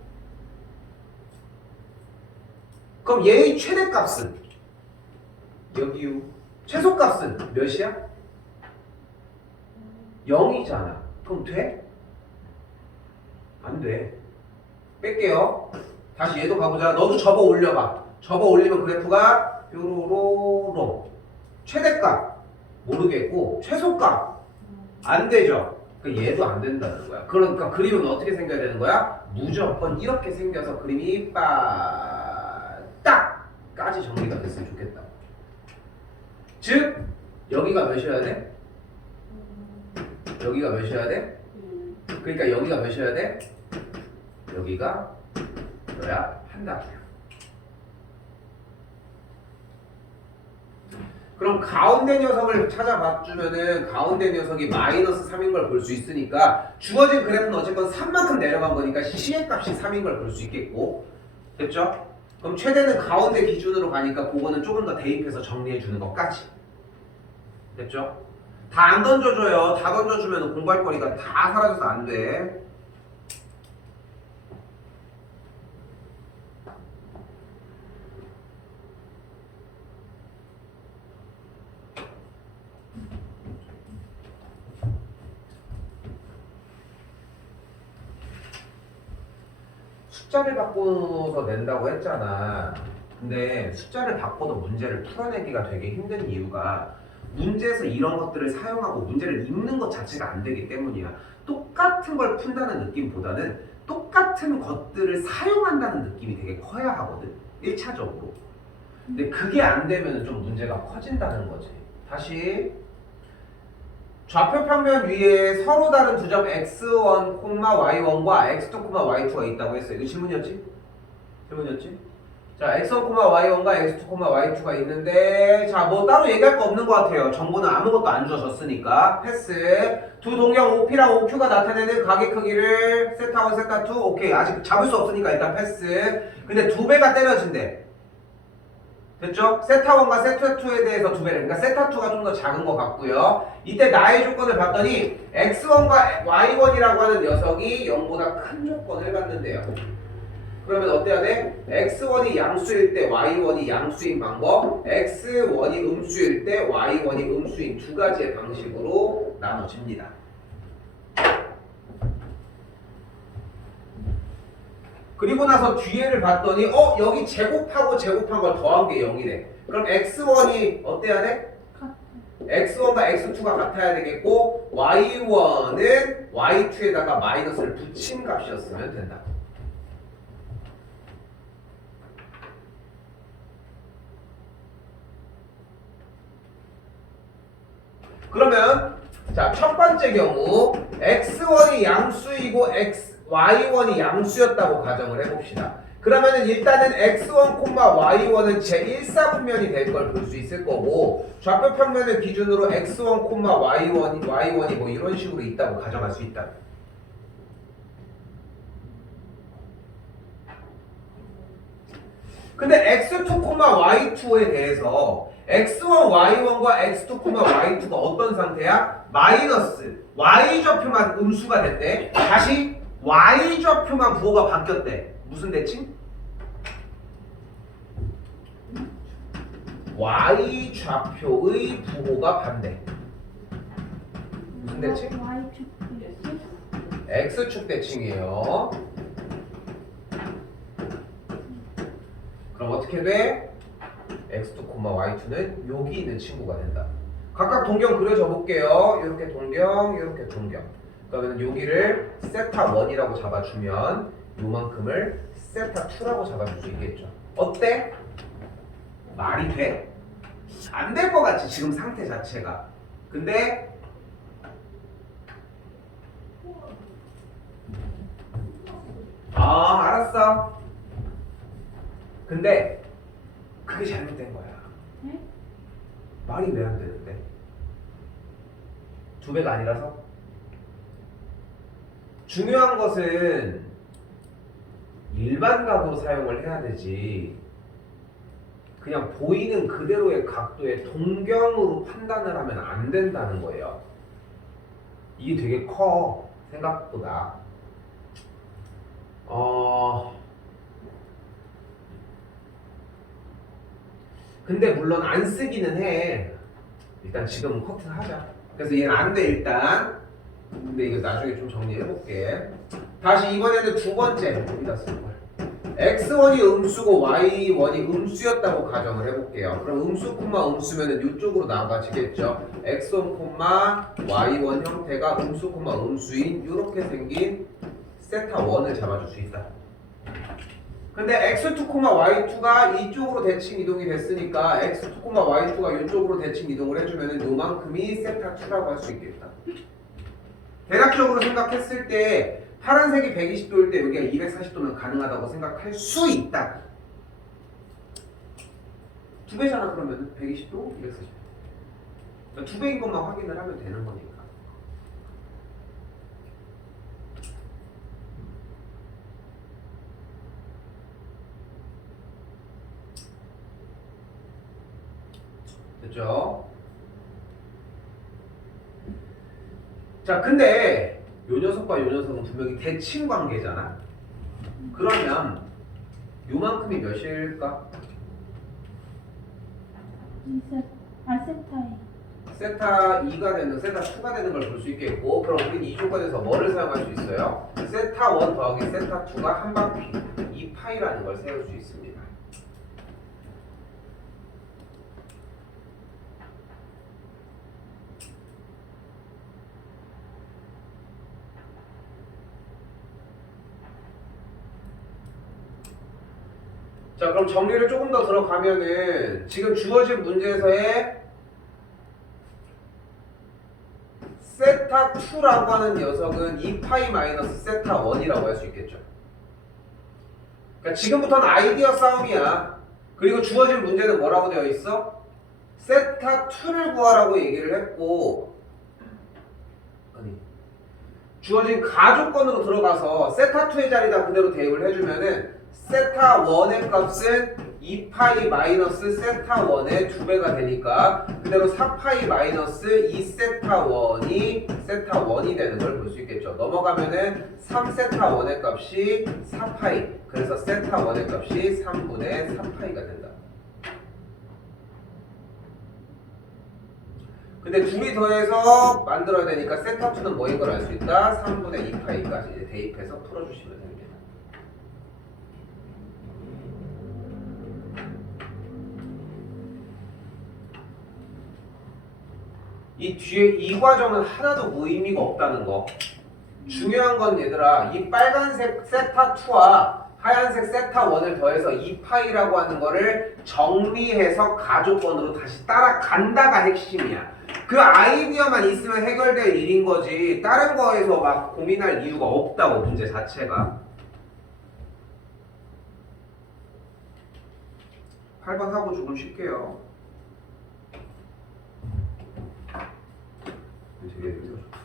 그럼 얘의 최대값은 여기요. 최소값은 몇이야? 0이잖아. 그럼 돼? 안 돼. 뺄게요. 다시 얘도 가보자. 너도 접어 올려봐. 접어 올리면 그래프가 요로로로. 최대값 모르겠고 최소값 안 되죠. 그러니까 얘도 안 된다는 거야. 그러니까 그림은 어떻게 생겨야 되는 거야? 무조건 이렇게 생겨서 그림이 딱까지 정리가 됐으면 좋겠다. 즉 여기가 몇이어야 돼? 여기가 몇이어야 돼? 그러니까 여기가 몇이어야 돼? 여기가 넣어야 한다. 그럼 가운데 녀석을 찾아봐주면은 가운데 녀석이 마이너스 3인 걸 볼 수 있으니까 주어진 그래프는 어쨌건 3만큼 내려간 거니까 C의 값이 3인 걸 볼 수 있겠고. 됐죠? 그럼 최대는 가운데 기준으로 가니까 그거는 조금 더 대입해서 정리해 주는 것까지. 됐죠? 다 안 던져줘요. 다 던져주면 공부할 거리가 다 사라져서 안 돼. 숫자를 바꿔서 낸다고 했잖아. 근데 숫자를 바꿔도 문제를 풀어내기가 되게 힘든 이유가 문제에서 이런 것들을 사용하고 문제를 읽는 것 자체가 안 되기 때문이야. 똑같은 걸 푼다는 느낌보다는 똑같은 것들을 사용한다는 느낌이 되게 커야 하거든. 1차적으로. 근데 그게 안 되면 좀 문제가 커진다는 거지. 다시 좌표 평면 위에 서로 다른 두 점 x1, y1과 x2, y2가 있다고 했어요. 이거 질문이었지? 질문이었지? 자, x1, y1과 x2, y2가 있는데 자, 뭐 따로 얘기할 거 없는 것 같아요. 정보는 아무것도 안 주어졌으니까 패스. 두 동경 OP랑 OQ가 나타내는 가계 크기를 세타1, 세타2 오케이. 아직 잡을 수 없으니까 일단 패스. 근데 두 배가 때려진대. 됐죠? 세타1과 세타2에 대해서 두 배를. 그러니까 세타2가 좀 더 작은 것 같고요. 이때 나의 조건을 봤더니 x1과 y1이라고 하는 녀석이 0보다 큰 조건을 갖는데요. 그러면 어때야 돼? x1이 양수일 때 y1이 양수인 방법, x1이 음수일 때 y1이 음수인 두 가지의 방식으로 나눠집니다. 그리고 나서 뒤에를 봤더니 여기 제곱하고 제곱한 걸 더한 게 0이래. 그럼 x1이 어때야 돼? x1과 x2가 같아야 되겠고 y1은 y2에다가 마이너스를 붙인 값이었으면 된다. 그러면 자, 첫 번째 경우 x1이 양수이고 y1이 양수였다고 가정을 해봅시다. 그러면 일단은 x1, y1은 제1사분면이 될 걸 볼 수 있을 거고 좌표 평면을 기준으로 x1, y1이 뭐 이런 식으로 있다고 가정할 수 있다. 근데 x2, y2에 대해서 x1, y1과 x2, y2가 어떤 상태야? 마이너스 y좌표만 음수가 됐대. 다시 y좌표만 부호가 바뀌었대. 무슨 대칭? y좌표의 부호가 반대. 무슨 대칭? x축 대칭이에요. 그럼 어떻게 돼? x2, y2는 여기 있는 친구가 된다. 각각 동경 그려줘 볼게요. 이렇게 동경, 이렇게 동경. 그러면 여기를 세타1이라고 잡아주면 요만큼을 세타2라고 잡아줄 수 있겠죠. 어때? 말이 돼? 안 될 것 같지, 지금 상태 자체가. 근데 알았어. 근데 그게 잘못된 거야. 네? 말이 왜 안 되는데? 2배가 아니라서? 중요한 것은 일반각으로 사용을 해야 되지 그냥 보이는 그대로의 각도의 동경으로 판단을 하면 안 된다는 거예요. 이게 되게 커, 생각보다. 근데 물론 안 쓰기는 해. 일단 지금은 커팅하자. 그래서 얘는 안 돼, 일단. 근데 이거 나중에 좀 정리해볼게. 다시 이번에는 두 번째. 여기다 쓸 거야. x1이 음수고 y1이 음수였다고 가정을 해볼게요. 그럼 음수, 음수면은 이쪽으로 나가지겠죠. x1, y1 형태가 음수, 음수인 이렇게 생긴 세타1을 잡아줄 수 있다. 근데 x2, y2가 이쪽으로 대칭 이동이 됐으니까 x2, y2가 이쪽으로 대칭 이동을 해주면은 요만큼이 세타2라고 할 수 있겠다. 대략적으로 생각했을 때 파란색이 120도일 때 여기가 240도면 가능하다고 생각할 수 있다. 2배잖아 그러면 120도, 240도. 2배인 것만 확인을 하면 되는 거니까. 됐죠? 자, 근데 요 녀석과 요 녀석은 분명히 대칭 관계잖아. 그러면 요만큼이 몇일까? 세타 2가 되는, 세타 2가 되는 걸 볼 수 있겠고, 그럼 우린 이 조건에서 뭐를 사용할 수 있어요? 세타 1 더하기 세타 2가 한 바퀴 2파이라는 걸 세울 수 있습니다. 자, 그럼 정리를 조금 더 들어가면은 지금 주어진 문제에서의 세타2라고 하는 녀석은 2파이 마이너스 세타1이라고 할 수 있겠죠. 그러니까 지금부터는 아이디어 싸움이야. 그리고 주어진 문제는 뭐라고 되어 있어? 세타2를 구하라고 얘기를 했고, 아니, 주어진 가조건으로 들어가서 세타2의 자리다 그대로 대입을 해주면은 세타1의 값은 2파이 마이너스 세타1의 2배가 되니까 그대로 4파이 마이너스 2세타1이 세타1이 되는 걸 볼 수 있겠죠. 넘어가면은 3세타1의 값이 4파이, 그래서 세타1의 값이 3분의 4파이가 된다. 근데 둘이 더해서 만들어야 되니까 세타2는 뭐인 걸 알 수 있다? 3분의 2파이까지 이제 대입해서 풀어주시면 됩니다. 이 뒤에 이 과정은 하나도 의미가 없다는 거. 중요한 건 얘들아, 이 빨간색 세타2와 하얀색 세타1을 더해서 2파이라고 하는 거를 정리해서 가조건으로 다시 따라간다가 핵심이야. 그 아이디어만 있으면 해결될 일인 거지 다른 거에서 막 고민할 이유가 없다고 문제 자체가. 8번 하고 조금 쉴게요. 되게 의미가 좋다.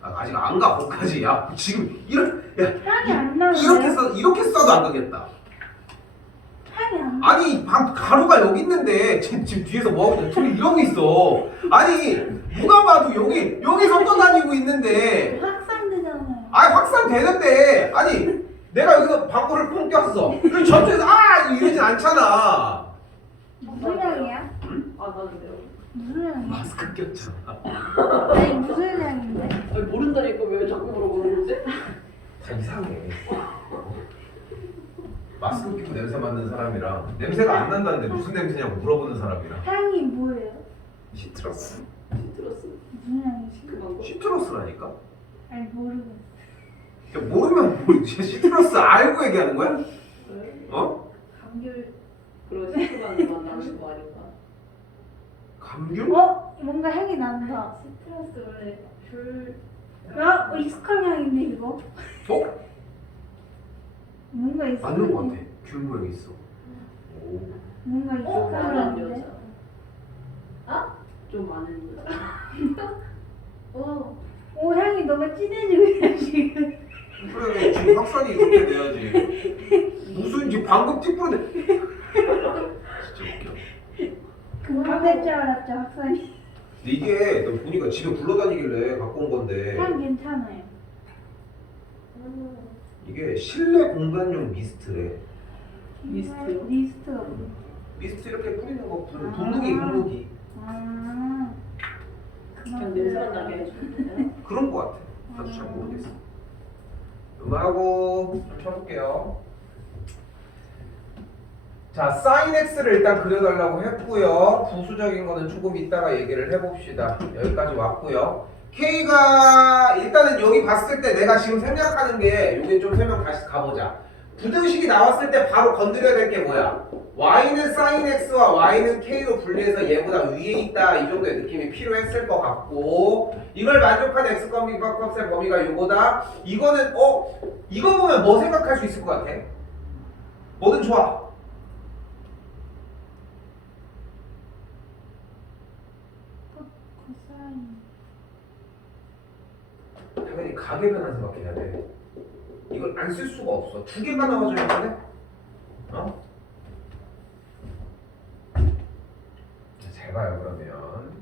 아직 안 가 거기까지. 야 지금 향이 안 나는데? 이렇게 써도 안 가겠다. 향이 안 나. 아니 가루가 여기 있는데 지금 뒤에서 뭐 하고 있냐? 둘이 이러고 있어. 아니 누가 봐도 여기 섞어 다니고 있는데. 확산되잖아요. 아니 확산되는데 아니 내가 여기서 방구를 뻥 꼈어. 그럼 저쪽에서 이러진 않잖아. 무슨 향이야? 아 나는데요. 무슨 향이야? 마스크 꼈잖아. 아니 무슨 향인데? 아니 모른다니까 왜 자꾸 물어보는 거지? 다 이상해. 마스크 끼고 냄새 맡는 사람이랑 냄새가 안 난다는데 무슨 냄새냐고 물어보는 사람이랑. 향이 뭐예요? 시트러스. 시트러스 무슨 향이지? 그 방법. 시트러스라니까? 아니 모르겠어. 야, 모르면 모르지. 시트러스 알고 얘기하는 거야? 네. 어? 감귤. 그런 시트만 만나는 거 아닌가? 감귤? 뭔가 향이 난다. 시트러스 원래 귤 익숙한 향인데 이거? 어? 뭔가 익숙한 맞는 거 향. 같아. 귤 모양 있어. 오. 뭔가 익숙한 많은 향인데? 여자. 아? 좀 많은 여자. 오 향이 너무 진해지고 있어 지금. 그래 지금 확산이 이렇게 돼야지. 무슨 지금 방금 띠뿌네. 진짜 웃겨. 금방 될 줄 알았죠 확산이. 근데 이게 너 보니까 집에 굴러다니길래 갖고 온 건데 향 괜찮아요. 이게 실내 공간용 미스트래. 미스트요? 미스트가 뭐야? 미스트 이렇게 뿌리는 거 분무기. 아. 그냥 냄새만 나게 해주는데요? 그런 거 같아. 나도 잘 모르겠어. 음악하고 좀 쳐볼게요. 자, sin x를 일단 그려달라고 했고요. 부수적인 거는 조금 이따가 얘기를 해봅시다. 여기까지 왔고요. k가 일단은 여기 봤을 때 내가 지금 생각하는 게 여기 좀 설명 다시 가보자. 부등식이 나왔을 때 바로 건드려야 될 게 뭐야? y는 sin x와 y는 k로 분리해서 얘보다 위에 있다 이 정도의 느낌이 필요했을 것 같고 이걸 만족한 x 값의 범위가 요거다. 이거는 이거 보면 뭐 생각할 수 있을 것 같아? 뭐든 좋아. 코사인. 당연히 가계 변환 생각해야 돼. 이걸 안 쓸 수가 없어. 두 개가 나와줘야 되는데? 잘 봐요 그러면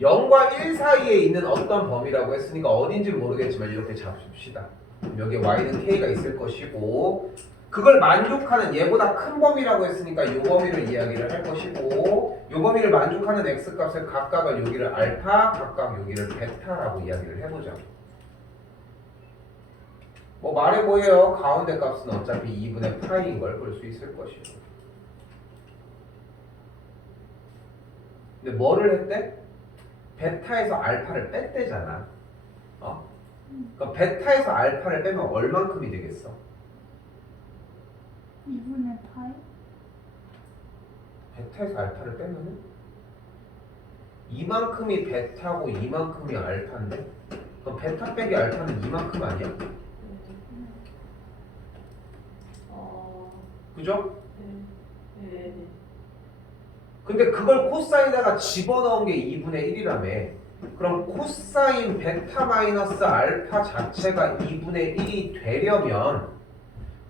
0과 1 사이에 있는 어떤 범위라고 했으니까 어딘지 모르겠지만 이렇게 잡읍시다. 여기에 y는 k가 있을 것이고 그걸 만족하는 얘보다 큰 범위라고 했으니까 이 범위를 이야기를 할 것이고 이 범위를 만족하는 x값의 각각을 여기를 알파, 각각 여기를 베타라고 이야기를 해보자. 뭐 말해 뭐예요? 가운데 값은 어차피 2분의 파이인 걸 볼 수 있을 것이고 근데 뭐를 했대? 베타에서 알파를 뺐대잖아. 그러니까 베타에서 알파를 빼면 얼만큼이 되겠어? 2분의 8? 베타에서 알파를 빼면은 이만큼이 베타고 이만큼이 알파인데 그럼 베타 빼기 알파는 이만큼 아니야? 그죠? 네. 근데 그걸 코사인에다가 집어넣은 게 2분의 1이라며. 그럼 코사인 베타 마이너스 알파 자체가 2분의 1이 되려면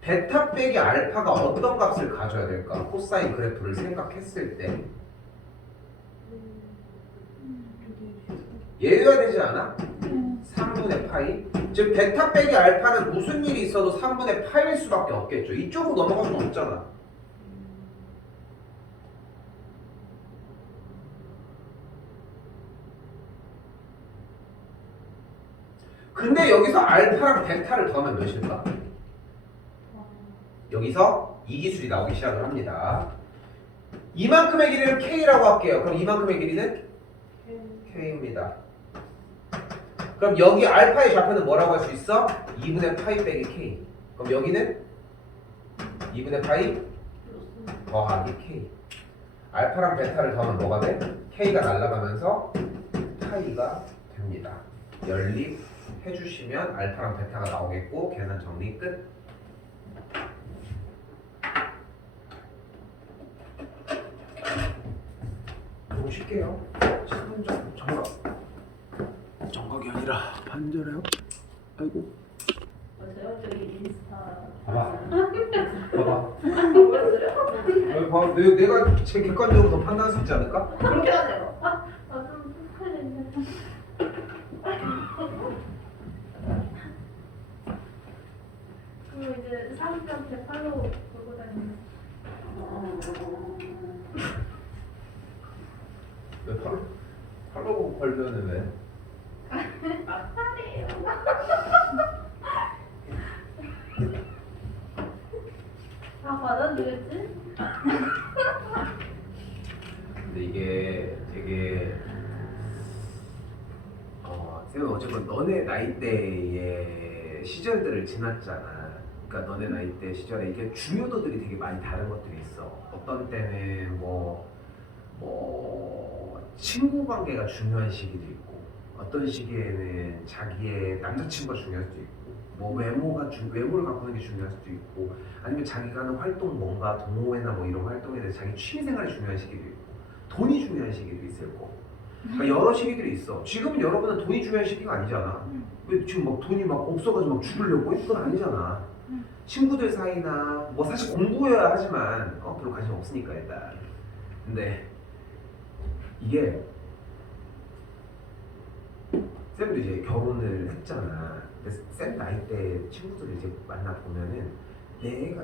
베타 빼기 알파가 어떤 값을 가져야 될까? 코사인 그래프를 생각했을 때 얘여야 되지 않아? 3분의 파이? 즉 베타 빼기 알파는 무슨 일이 있어도 3분의 파일 수밖에 없겠죠. 이쪽으로 넘어갈 수는 없잖아. 근데 여기서 알파랑 베타를 더하면 몇일까? 여기서 이 기술이 나오기 시작을 합니다. 이만큼의 길이를 K라고 할게요. 그럼 이만큼의 길이는 K입니다. 그럼 여기 알파의 좌표는 뭐라고 할 수 있어? 2분의 파이 빼기 K. 그럼 여기는 2분의 파이 더하기 K. 알파랑 베타를 더하면 뭐가 돼? K가 날아가면서 파이가 됩니다. 연립해 주시면 알파랑 베타가 나오겠고 계산 정리 끝. 너무 쉽게요. 정각이 아니라 반절해요. 아이고. 맞아요. 저기 인스타. 봐봐. 봐봐. 보였어요? 여기 봐. 내가 제 객관적으로 더 판단할 수 있지 않을까? 그렇게 하네요. 아좀 헷갈리네. 그리고 이제 사람들한테 팔로우 걸고 다니는. 왜 팔로우 걸면은 왜? 막판이에요. 아 받아주겠지? 근데 이게 되게 쌤은 어쨌건 너네 나이대의 시절들을 지났잖아. 그러니까 너네 나이대 시절에 이게 중요도들이 되게 많이 다른 것들이 있어. 어떤 때는 뭐 친구 관계가 중요한 시기도 있고, 어떤 시기에는 자기의 남자친구가 중요할 수도 있고, 뭐 외모를 가꾸는 게 중요할 수도 있고, 아니면 자기가 하는 활동 뭔가 동호회나 뭐 이런 활동에 대해서 자기 취미생활이 중요한 시기도 있고, 돈이 중요한 시기도 있을 거고. 그러니까 여러 시기들이 있어. 지금은 여러분은 돈이 중요한 시기가 아니잖아. 왜 지금 막 돈이 막 없어가지고 막 죽으려고 해? 그건 아니잖아. 친구들 사이나 뭐 사실 공부해야 하지만 별로 관심 없으니까 일단. 근데 이게 쌤도 이제 결혼을 했잖아. 근데 쌤 나이 때 친구들을 이제 만나 보면은 내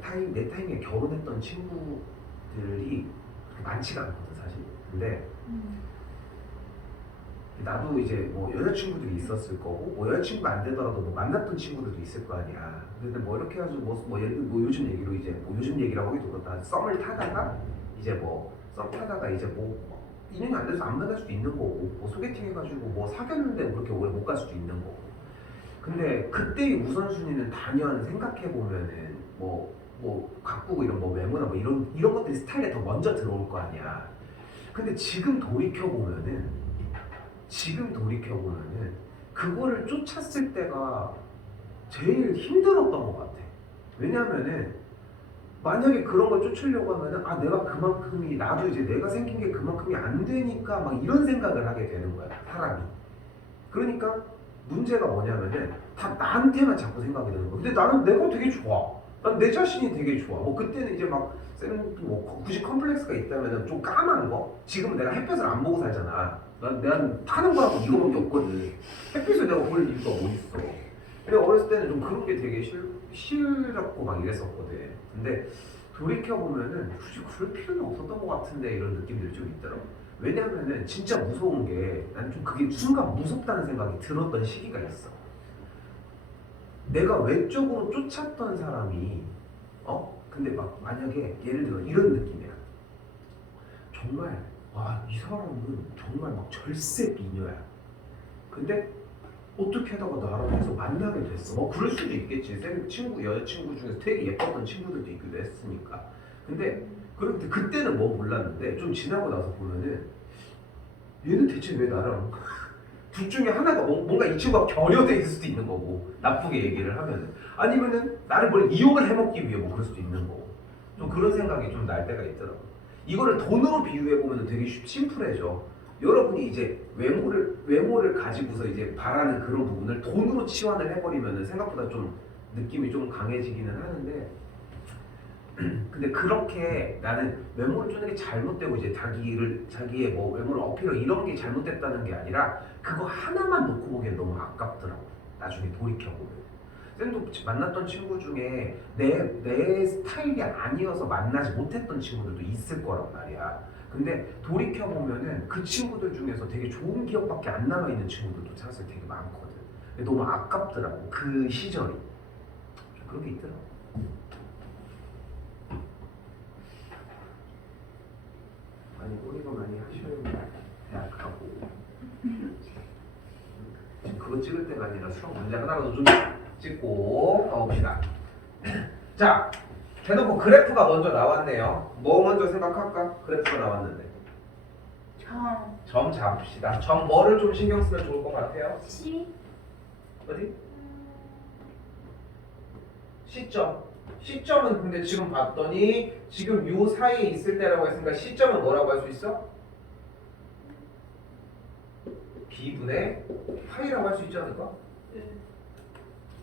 타임에 결혼했던 친구들이 그렇게 많지가 않거든 사실. 근데 나도 이제 뭐 여자친구들이 있었을 거고, 뭐 여자친구가 안 되더라도 뭐 만났던 친구들도 있을 거 아니야. 근데 뭐 이렇게 해가지고 뭐 예를 들어 뭐 요즘 얘기로 이제 뭐 요즘 얘기라고 하기도 그렇다. 썸을 타다가 이제 뭐 썸 타다가 이제 뭐 인연이 안 돼서 안 만날 수도 있는 거고, 뭐 소개팅 해가지고 뭐 사귀었는데 뭐 그렇게 오래 못 갈 수도 있는 거고. 근데 그때의 우선순위는 단연 생각해 보면은 뭐 가꾸고 이런 뭐 외모나 뭐 이런 것들이 스타일에 더 먼저 들어올 거 아니야. 근데 지금 돌이켜 보면은 그거를 쫓았을 때가 제일 힘들었던 것 같아. 왜냐면은 만약에 그런 걸 쫓으려고 하면은 내가 그만큼이 나도 이제 내가 생긴 게 그만큼이 안 되니까 막 이런 생각을 하게 되는 거야 사람이. 그러니까 문제가 뭐냐면은 다 나한테만 자꾸 생각이 되는 거야. 근데 나는 내가 되게 좋아. 난 내 자신이 되게 좋아. 뭐 그때는 이제 막 쌤도 뭐 굳이 컴플렉스가 있다면은 좀 까만 거. 지금은 내가 햇볕을 안 보고 살잖아. 난 타는 거하고 이거밖에 없거든. 햇빛을 내가 볼 이유가 뭐 있어. 근데 어렸을 때는 좀 그런 게 되게 싫었고 막 이랬었거든. 근데 돌이켜보면은 굳이 그럴 필요는 없었던 것 같은데 이런 느낌들이 좀 있더라고. 왜냐면은 진짜 무서운 게 난 좀 그게 순간 무섭다는 생각이 들었던 시기가 있어. 내가 외적으로 쫓았던 사람이 근데 막 만약에 예를 들어 이런 느낌이야. 정말 이 사람은 정말 막 절세 미녀야. 근데 어떻게 하다가 나랑 해서 만나게 됐어. 뭐 그럴 수도 있겠지. 쌤 여자친구 중에서 되게 예뻤던 친구들도 있기도 했으니까. 근데 그런데 그때는 뭐 몰랐는데 좀 지나고 나서 보면은 얘는 대체 왜 나랑 둘 중에 하나가 뭔가 이 친구가 결여돼 있을 수도 있는 거고, 나쁘게 얘기를 하면은, 아니면은 나를 뭘 이용을 해먹기 위해 뭐 그럴 수도 있는 거고. 좀 그런 생각이 좀 날 때가 있더라고. 이거를 돈으로 비유해 보면 되게 심플해져. 여러분이 이제 외모를 가지고서 이제 바라는 그런 부분을 돈으로 치환을 해버리면은 생각보다 좀 느낌이 좀 강해지기는 하는데, 근데 그렇게 나는 외모를 주는 게 잘못되고 이제 자기의 뭐 외모를 어필하고 이런 게 잘못됐다는 게 아니라 그거 하나만 놓고 보기엔 너무 아깝더라고. 나중에 돌이켜보면. 쌤도 만났던 친구 중에 내 스타일이 아니어서 만나지 못했던 친구들도 있을 거란 말이야. 근데 돌이켜보면은 그 친구들 중에서 되게 좋은 기억밖에 안 남아있는 친구들도 사실 되게 많거든. 근데 너무 아깝더라고 그 시절이. 그런 게 있더라고. 많이 꼬리가 많이 하셔야 대학 가고 지금 그거 찍을 때가 아니라 수학 문제 하나라도 좀 찍고 가봅시다. 자, 대놓고 그래프가 먼저 나왔네요. 뭐 먼저 생각할까? 그래프가 나왔는데 점 잡읍시다. 점 뭐를 좀 신경 쓰면 좋을 것 같아요? C 어디? 시점. 시점은 근데 지금 봤더니 지금 요 사이에 있을 때라고 했으니까 시점은 뭐라고 할 수 있어? B분의 파이라고 할 수 있지 않을까?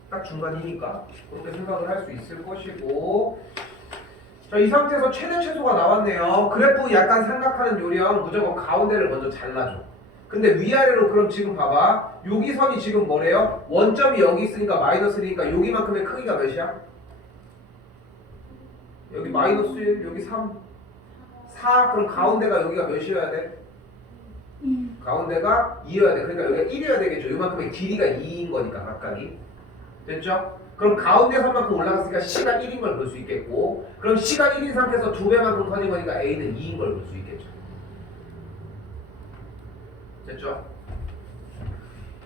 딱 중간이니까 그렇게 생각을 할 수 있을 것이고, 자, 이 상태에서 최대 최소가 나왔네요. 그래프 약간 생각하는 요령 무조건 가운데를 먼저 잘라줘. 근데 위아래로 그럼 지금 봐봐. 여기 선이 지금 뭐래요? 원점이 여기 있으니까 마이너스 1이니까 여기만큼의 크기가 몇이야? 여기 마이너스 1, 여기 3, 4. 그럼 가운데가 여기가 몇이어야 돼? 가운데가 2여야 돼. 그러니까 여기가 1이어야 되겠죠. 이만큼의 길이가 2인 거니까 각각이. 됐죠? 그럼 가운데 선만큼 올라갔으니까 C가 1인 걸 볼 수 있겠고, 그럼 C가 1인 상태에서 2배만큼 커진 거니까 A는 2인 걸 볼 수 있겠죠. 됐죠?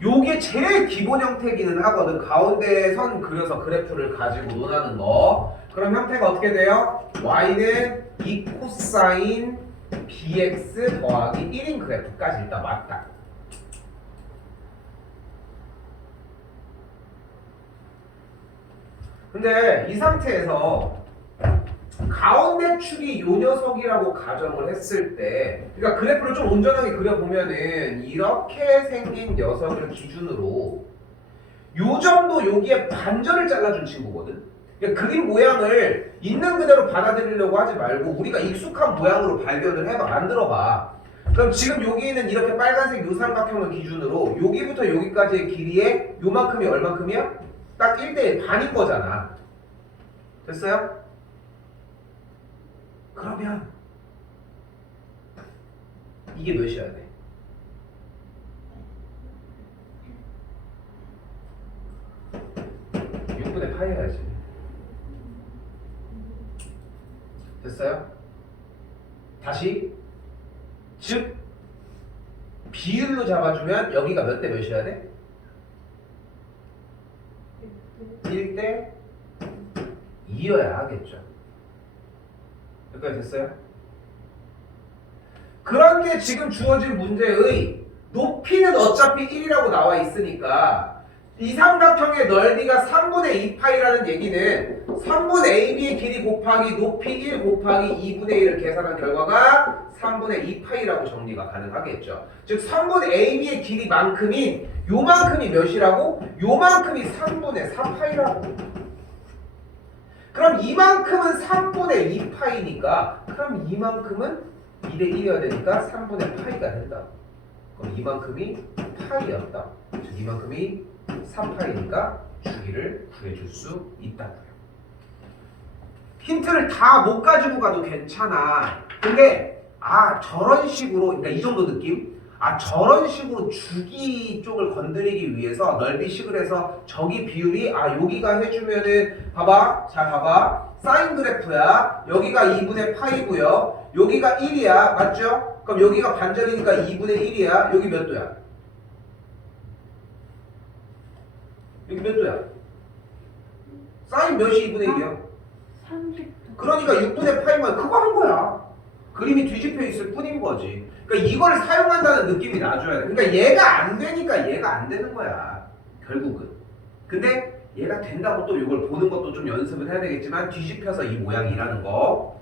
요게 제일 기본 형태기는 하거든. 가운데 선 그려서 그래프를 가지고 논하는 거. 그럼 형태가 어떻게 돼요? Y는 2 코사인 BX 더하기 1인 그래프까지 일단 맞다. 근데 이 상태에서 가운데 축이 요 녀석이라고 가정을 했을 때, 그러니까 그래프를 좀 온전하게 그려보면은 이렇게 생긴 녀석을 기준으로 요 정도 여기에 반절을 잘라준 친구거든. 그러니까 그림 모양을 있는 그대로 받아들이려고 하지 말고 우리가 익숙한 모양으로 발견을 해봐, 만들어봐. 그럼 지금 여기는 이렇게 빨간색 요 삼각형을 기준으로 여기부터 여기까지의 길이에 요만큼이 얼만큼이야? 딱 1대1 반인 거잖아. 됐어요? 그러면 이게 몇이어야 돼? (6분의 파이) 해야지. 됐어요? 다시 즉 비율로 잡아주면 여기가 몇 대 몇이어야 돼? 1대 2여야 하겠죠. 여기까지 됐어요? 그런데 지금 주어진 문제의 높이는 어차피 1이라고 나와 있으니까 이 삼각형의 넓이가 3분의 2파이라는 얘기는 3분의 AB의 길이 곱하기 높이 1 곱하기 2분의 1을 계산한 결과가 3분의 2파이라고 정리가 가능하겠죠. 즉 3분의 AB의 길이만큼인 요만큼이 몇이라고? 요만큼이 3분의 4파이라고. 그럼 이만큼은 3분의 2파이니까 그럼 이만큼은 2대 1이어야 되니까 3분의 파이가 된다. 그럼 이만큼이 파이였다. 즉 이만큼이 4파이니까 주기를 구해줄 수 있다고요. 힌트를 다 못 가지고 가도 괜찮아. 근데 저런 식으로, 그러니까 이 정도 느낌? 저런 식으로 주기 쪽을 건드리기 위해서 넓이식을 해서 저기 비율이 여기가 해주면은 봐봐. 자 봐봐. 사인 그래프야. 여기가 2분의 파이고요. 여기가 1이야. 맞죠? 그럼 여기가 반절이니까 2분의 1이야. 여기 몇 도야? 여기 몇 도야? 사인 몇이 2분의 1이야? 30도. 그러니까 6분의 파이면 그거 한 거야. 그림이 뒤집혀 있을 뿐인 거지. 그러니까 이걸 사용한다는 느낌이 나줘야 돼. 그러니까 얘가 안 되니까 얘가 안 되는 거야. 결국은. 근데 얘가 된다고 또 이걸 보는 것도 좀 연습은 해야 되겠지만 뒤집혀서 이 모양이라는 거.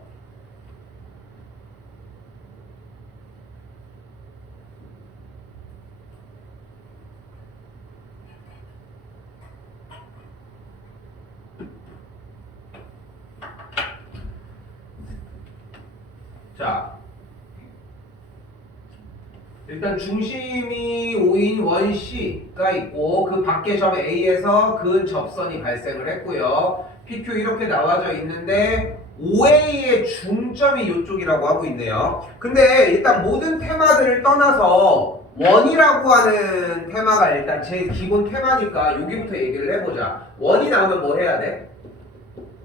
자, 일단 중심이 5인 원C가 있고 그 밖에 점 A에서 근 접선이 발생을 했고요. PQ 이렇게 나와져 있는데 OA의 중점이 이쪽이라고 하고 있네요. 근데 일단 모든 테마들을 떠나서 원이라고 하는 테마가 일단 제일 기본 테마니까 여기부터 얘기를 해보자. 원이 나오면 뭐 해야 돼?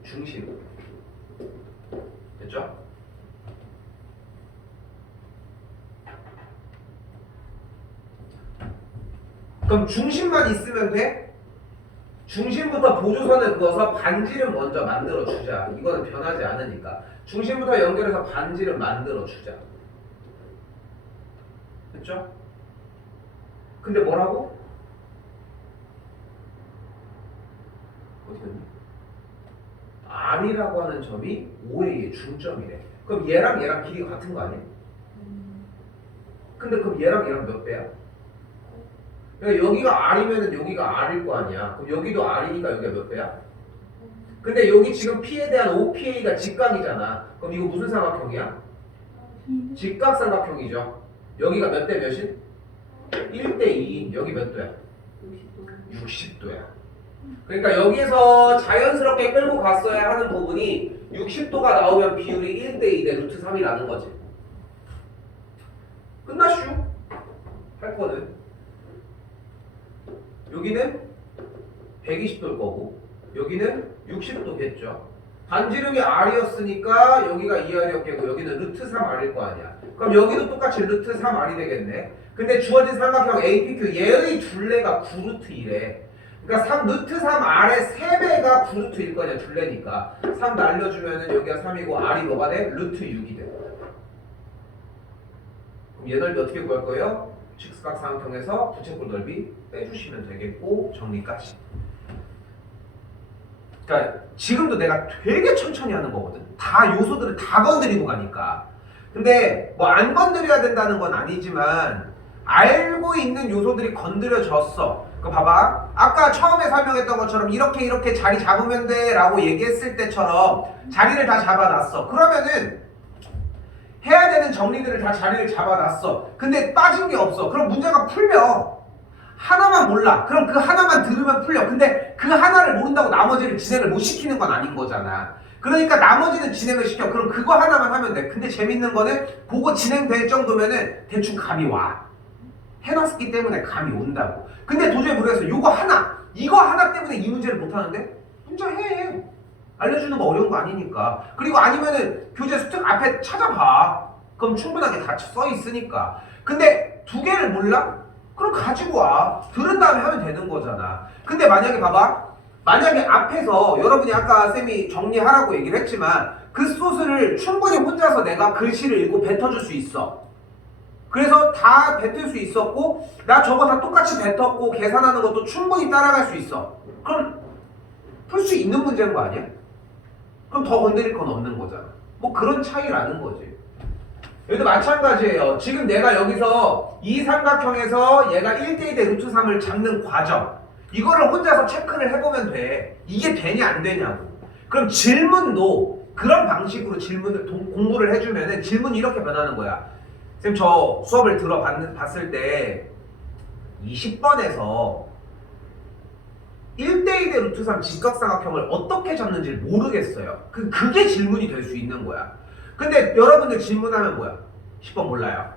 중심. 됐죠? 그럼 중심만 있으면 돼? 중심부터 보조선을 그어서 반지름 먼저 만들어 주자. 이거는 변하지 않으니까. 중심부터 연결해서 반지름 만들어 주자. 됐죠? 근데 뭐라고? 어디 갔니? R이라고 하는 점이 OA의 중점이래. 그럼 얘랑 얘랑 길이가 같은 거 아니야? 근데 그럼 얘랑 얘랑 몇 배야? 그러니까 여기가 R이면은 여기가 R일 거 아니야. 그럼 여기도 R이니까 여기가 몇 배야? 근데 여기 지금 P에 대한 OPA가 직각이잖아. 그럼 이거 무슨 삼각형이야? 직각삼각형이죠. 여기가 몇 대 몇인? 1대 2인. 여기 몇 도야? 60도야. 그러니까 여기에서 자연스럽게 끌고 갔어야 하는 부분이 60도가 나오면 비율이 1대 2대 루트 3이라는 거지. 끝났슈. 할 거는. 여기는 120도일 거고 여기는 60도겠죠. 반지름이 R이었으니까 여기가 2R이었겠고 여기는 루트 3R일 거 아니야. 그럼 여기도 똑같이 루트 3R이 되겠네. 근데 주어진 삼각형 APQ 얘의 둘레가 9루트 1에 그러니까 루트 3R의 3배가 9루트일 거냐 둘레니까 3 날려주면은 여기가 3이고 R이 뭐가 돼? 루트 6이 돼. 그럼 얘 넓이 어떻게 구할 거예요? 직각 삼각형에서 부채꼴 넓이 빼주시면 되겠고 정리까지. 그러니까 지금도 내가 되게 천천히 하는 거거든. 다 요소들을 다 건드리고 가니까. 근데 뭐 안 건드려야 된다는 건 아니지만 알고 있는 요소들이 건드려졌어. 그 봐봐. 아까 처음에 설명했던 것처럼 이렇게 자리 잡으면 돼 라고 얘기했을 때처럼 자리를 다 잡아놨어. 그러면은 해야 되는 정리들을 다 자리를 잡아놨어. 근데 빠진 게 없어. 그럼 문제가 풀려. 하나만 몰라. 그럼 그 하나만 들으면 풀려. 근데 그 하나를 모른다고 나머지를 진행을 못 시키는 건 아닌 거잖아. 그러니까 나머지는 진행을 시켜. 그럼 그거 하나만 하면 돼. 근데 재밌는 거는 그거 진행될 정도면은 대충 감이 와. 해놨기 때문에 감이 온다고. 근데 도저히 모르겠어. 이거 하나 때문에 이 문제를 못 하는데? 혼자 해. 알려주는 거 어려운 거 아니니까. 그리고 아니면은 교재 수특 앞에 찾아봐. 그럼 충분하게 다 써 있으니까. 근데 두 개를 몰라? 그럼 가지고 와. 들은 다음에 하면 되는 거잖아. 근데 만약에 봐봐. 만약에 앞에서 여러분이 아까 쌤이 정리하라고 얘기를 했지만 그 소스를 충분히 혼자서 내가 글씨를 읽고 뱉어줄 수 있어. 그래서 다 뱉을 수 있었고 나 저거 다 똑같이 뱉었고 계산하는 것도 충분히 따라갈 수 있어. 그럼 풀 수 있는 문제인 거 아니야? 그럼 더 건드릴 건 없는 거잖아. 뭐 그런 차이라는 거지. 여기도 마찬가지예요. 지금 내가 여기서 이 삼각형에서 얘가 1대2대 루트 3을 잡는 과정 이거를 혼자서 체크를 해보면 돼. 이게 되냐 안 되냐고. 그럼 질문도 그런 방식으로 질문을 공부를 해주면은 질문이 이렇게 변하는 거야. 쌤 저 수업을 들어봤을 때 20번에서 1대2대 루트 3 직각삼각형을 어떻게 잡는지 모르겠어요. 그게 질문이 될 수 있는 거야. 근데 여러분들 질문하면 뭐야? 10번 몰라요.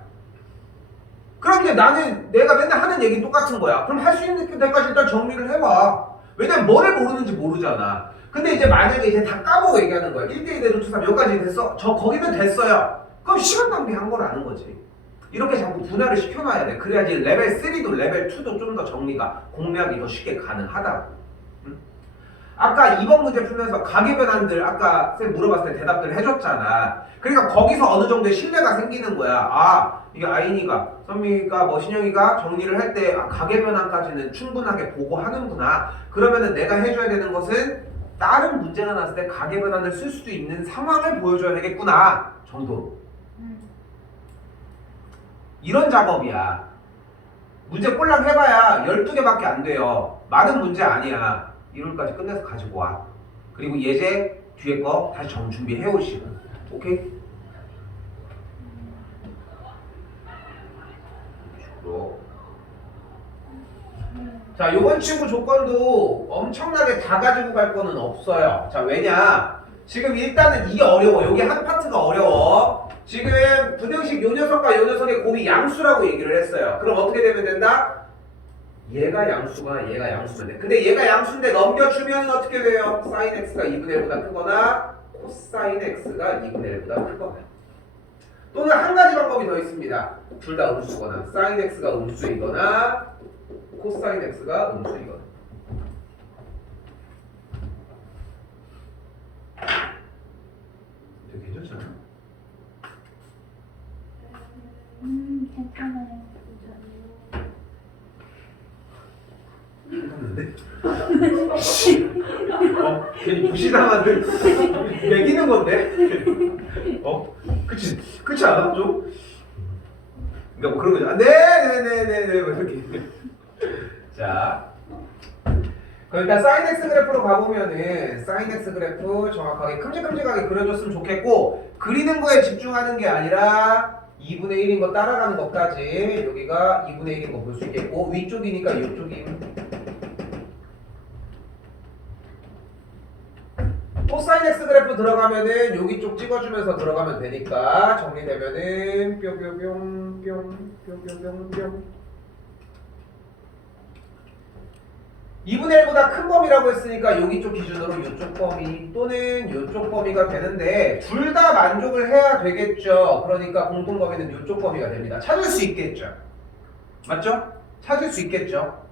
그럼 이제 내가 맨날 하는 얘기는 똑같은 거야. 그럼 할 수 있는 데까지 일단 정리를 해봐. 왜냐면 뭐를 모르는지 모르잖아. 근데 이제 만약에 이제 다 까보고 얘기하는 거야. 1대2대 루트 3 여기까지 됐어? 거기는 됐어요. 그럼 시간 낭비한 거라는 거지. 이렇게 자꾸 분할을 시켜놔야 돼. 그래야지 레벨 3도 레벨 2도 좀 더 정리가 공략이 더 쉽게 가능하다고. 응? 아까 2번 문제 풀면서 가계변환들 아까 쌤 물어봤을 때 대답들 해줬잖아. 그러니까 거기서 어느 정도의 신뢰가 생기는 거야. 아 이게 아인이가 선미가 뭐 신영이가 정리를 할 때 가계변환까지는 충분하게 보고 하는구나. 그러면은 내가 해줘야 되는 것은 다른 문제가 났을 때 가계변환을 쓸 수도 있는 상황을 보여줘야 되겠구나 정도로. 이런 작업이야. 문제 꼴랑 해봐야 12개밖에 안 돼요. 많은 문제 아니야. 1월까지 끝내서 가지고 와. 그리고 예제 뒤에 거 다시 준비해 오시고. 오케이? 자, 요번 친구 조건도 엄청나게 다 가지고 갈 거는 없어요. 자, 왜냐? 지금 일단은 이게 어려워. 여기 한 파트가 어려워. 지금 부등식 요 녀석과 요 녀석의 곱이 양수라고 얘기를 했어요. 그럼 어떻게 되면 된다? 얘가 양수가 얘가 양수면 돼. 근데 얘가 양수인데 넘겨주면 어떻게 돼요? sin x가 2분의 1보다 크거나 코사인 x가 2분의 1보다 크거나. 또는 한 가지 방법이 더 있습니다. 둘 다 음수거나 sin x가 음수이거나 코사인 x가 음수이거든. 되게 괜찮잖아. 괜찮아요. 괜찮은데? 괜히 무시당하는 매기는 건데? 그치 않아? 좀? 그러니까 뭐 그런 거죠. 네네네네네 뭐 이렇게. 자, 그럼 일단 사인 x 그래프로 가보면은 사인 x 그래프 정확하게 큼직큼직하게 그려줬으면 좋겠고, 그리는 거에 집중하는 게 아니라 2분의 1인 거 따라가는 것까지 여기가 2분의 1인 거 볼 수 있겠고, 위쪽이니까 이쪽임. 코사인 x 그래프 들어가면은 여기 쪽 찍어주면서 들어가면 되니까 정리되면은 뿅뿅뿅뿅뿅뿅뿅뿅 2분의 1보다 큰 범위라고 했으니까 여기 쪽 기준으로 이쪽 범위 또는 이쪽 범위가 되는데 둘 다 만족을 해야 되겠죠. 그러니까 공통 범위는 이쪽 범위가 됩니다. 찾을 수 있겠죠. 맞죠? 찾을 수 있겠죠.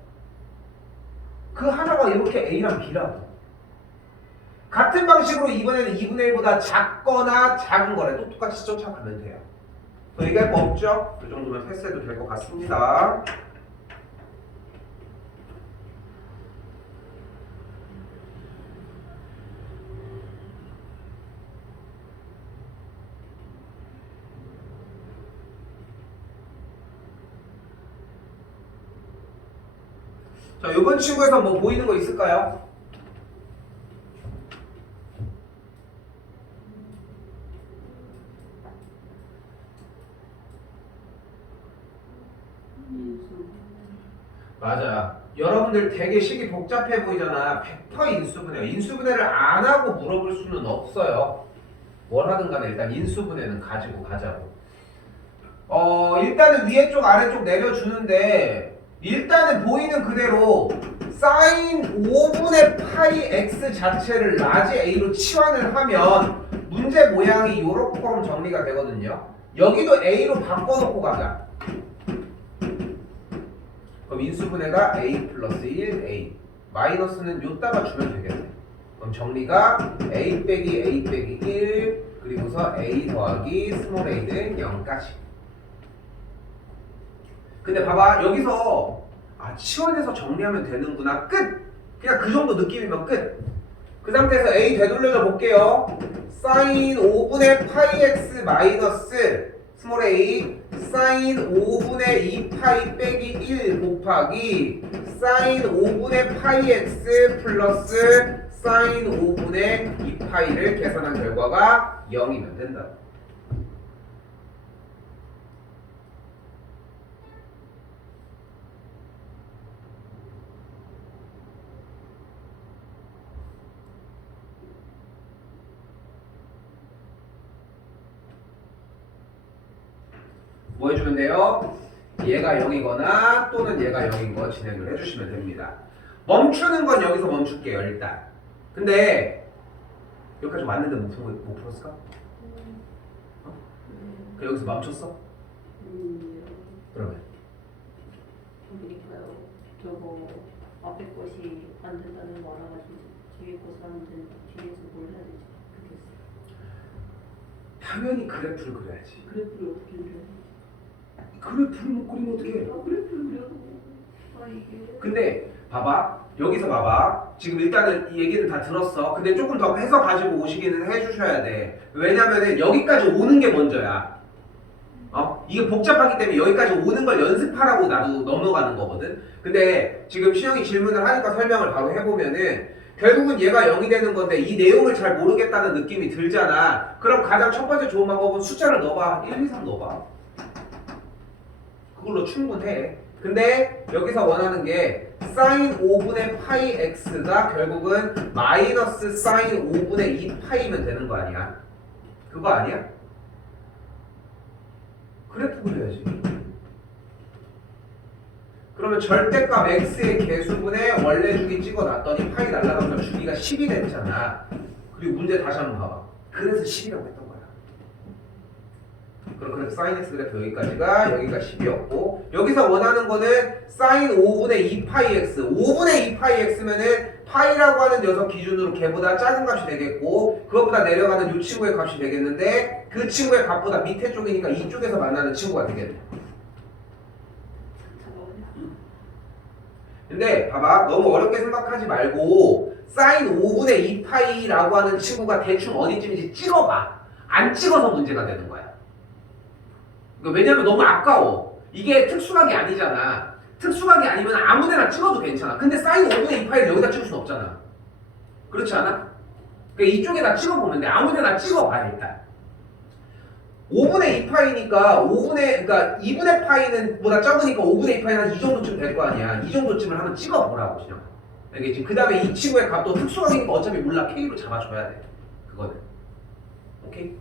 그 하나가 이렇게 A랑 B라고. 같은 방식으로 이번에는 2분의 1보다 작거나 작은 거래도 똑같이 쫓아가면 돼요. 더 얘기할 거 없죠? 그 정도면 패스해도 될 것 같습니다. 자, 이번 친구에서 뭐 보이는 거 있을까요? 맞아. 여러분들 되게 식이 복잡해 보이잖아. 100% 인수분해. 인수분해를 안 하고 물어볼 수는 없어요. 뭘 하든 간에 일단 인수분해는 가지고 가자고. 일단은 위에 쪽 아래쪽 내려주는데 일단은 보이는 그대로 사인 5분의 파이 x 자체를 라지 a로 치환을 하면 문제 모양이 요렇게 정리가 되거든요. 여기도 a로 바꿔놓고 가자. 그럼 인수분해가 a 플러스 1 a 마이너스는 요따가 주면 되겠네. 그럼 정리가 a 빼기 1 그리고서 a 더하기 스몰 a는 0까지. 근데 봐봐, 여기서 치환해서 정리하면 되는구나, 끝! 그냥 그 정도 느낌이면 끝. 그 상태에서 a 되돌려줘 볼게요. 사인 5분의 파이 x 마이너스 스몰 a 사인 5분의 2 파이 빼기 1 곱하기 사인 5분의 파이 x 플러스 사인 5분의 2 파이를 계산한 결과가 0이면 된다. 뭐 해주면 돼요? 얘가 0이거나 또는 얘가 0인 거 진행을 해주시면 됩니다. 멈추는 건 여기서 멈출게요, 일단. 근데 여기까지 왔는데 못 풀었을까? 그 여기서 멈췄어? 그러면? 그러니까요. 저거 앞에 것이 안 된다는 거 알아가지고 뒤에 것을 안 되는데 뒤에서 뭘 해야 되지? 그게 당연히 그래프를 그려야지. 그래프를 어떻게 그려야 되지? 그래프를 못 그리면 어떡해? 그래프를 그려도 이게 근데 봐봐, 여기서 봐봐. 지금 일단은 이 얘기는 다 들었어. 근데 조금 더 해서 가지고 오시기는 해주셔야 돼. 왜냐면은 여기까지 오는 게 먼저야. 이게 복잡하기 때문에 여기까지 오는 걸 연습하라고 나도 넘어가는 거거든. 근데 지금 시영이 질문을 하니까 설명을 바로 해보면은 결국은 얘가 0이 되는 건데 이 내용을 잘 모르겠다는 느낌이 들잖아. 그럼 가장 첫 번째 좋은 방법은 숫자를 넣어봐. 1, 2, 3 넣어봐. 그걸로 충분해. 근데 여기서 원하는 게 사인 5분의 파이 x가 결국은 마이너스 사인 5분의 2 파이면 되는 거 아니야? 그거 아니야? 그래프 그려야지. 그러면 절대값 x의 개수분의 원래 주기 찍어놨더니 파이 날라가면서 주기가 10이 됐잖아. 그리고 문제 다시 한번 봐봐. 그래서 10이라고 했던 거야. 그럼 그래서 사인 x 그래프 여기까지가 여기가 10이었고 여기서 원하는 거는 사인 5분의 2파이 x 5분의 2파이 x면은 파이라고 하는 녀석 기준으로 걔보다 작은 값이 되겠고 그것보다 내려가는 이 친구의 값이 되겠는데 그 친구의 값보다 밑에 쪽이니까 이쪽에서 만나는 친구가 되겠네. 근데 봐봐 너무 어렵게 생각하지 말고 사인 5분의 2파이라고 하는 친구가 대충 어디쯤인지 찍어봐. 안 찍어서 문제가 되는 거야. 왜냐면 너무 아까워. 이게 특수각이 아니잖아. 특수각이 아니면 아무데나 찍어도 괜찮아. 근데 사인 5분의 2파이를 여기다 찍을 순 없잖아. 그렇지 않아? 그러니까 이쪽에다 찍어보면 돼. 아무데나 찍어봐 일단. 5분의 2파이니까 그러니까 2분의 파이는 보다 적으니까 5분의 2파이는 한 이 정도쯤 될 거 아니야. 이 정도쯤을 한번 찍어보라고 그냥. 알겠지? 그 다음에 이 친구의 값도 특수각이니까 어차피 몰라. K로 잡아줘야 돼. 그거는. 오케이?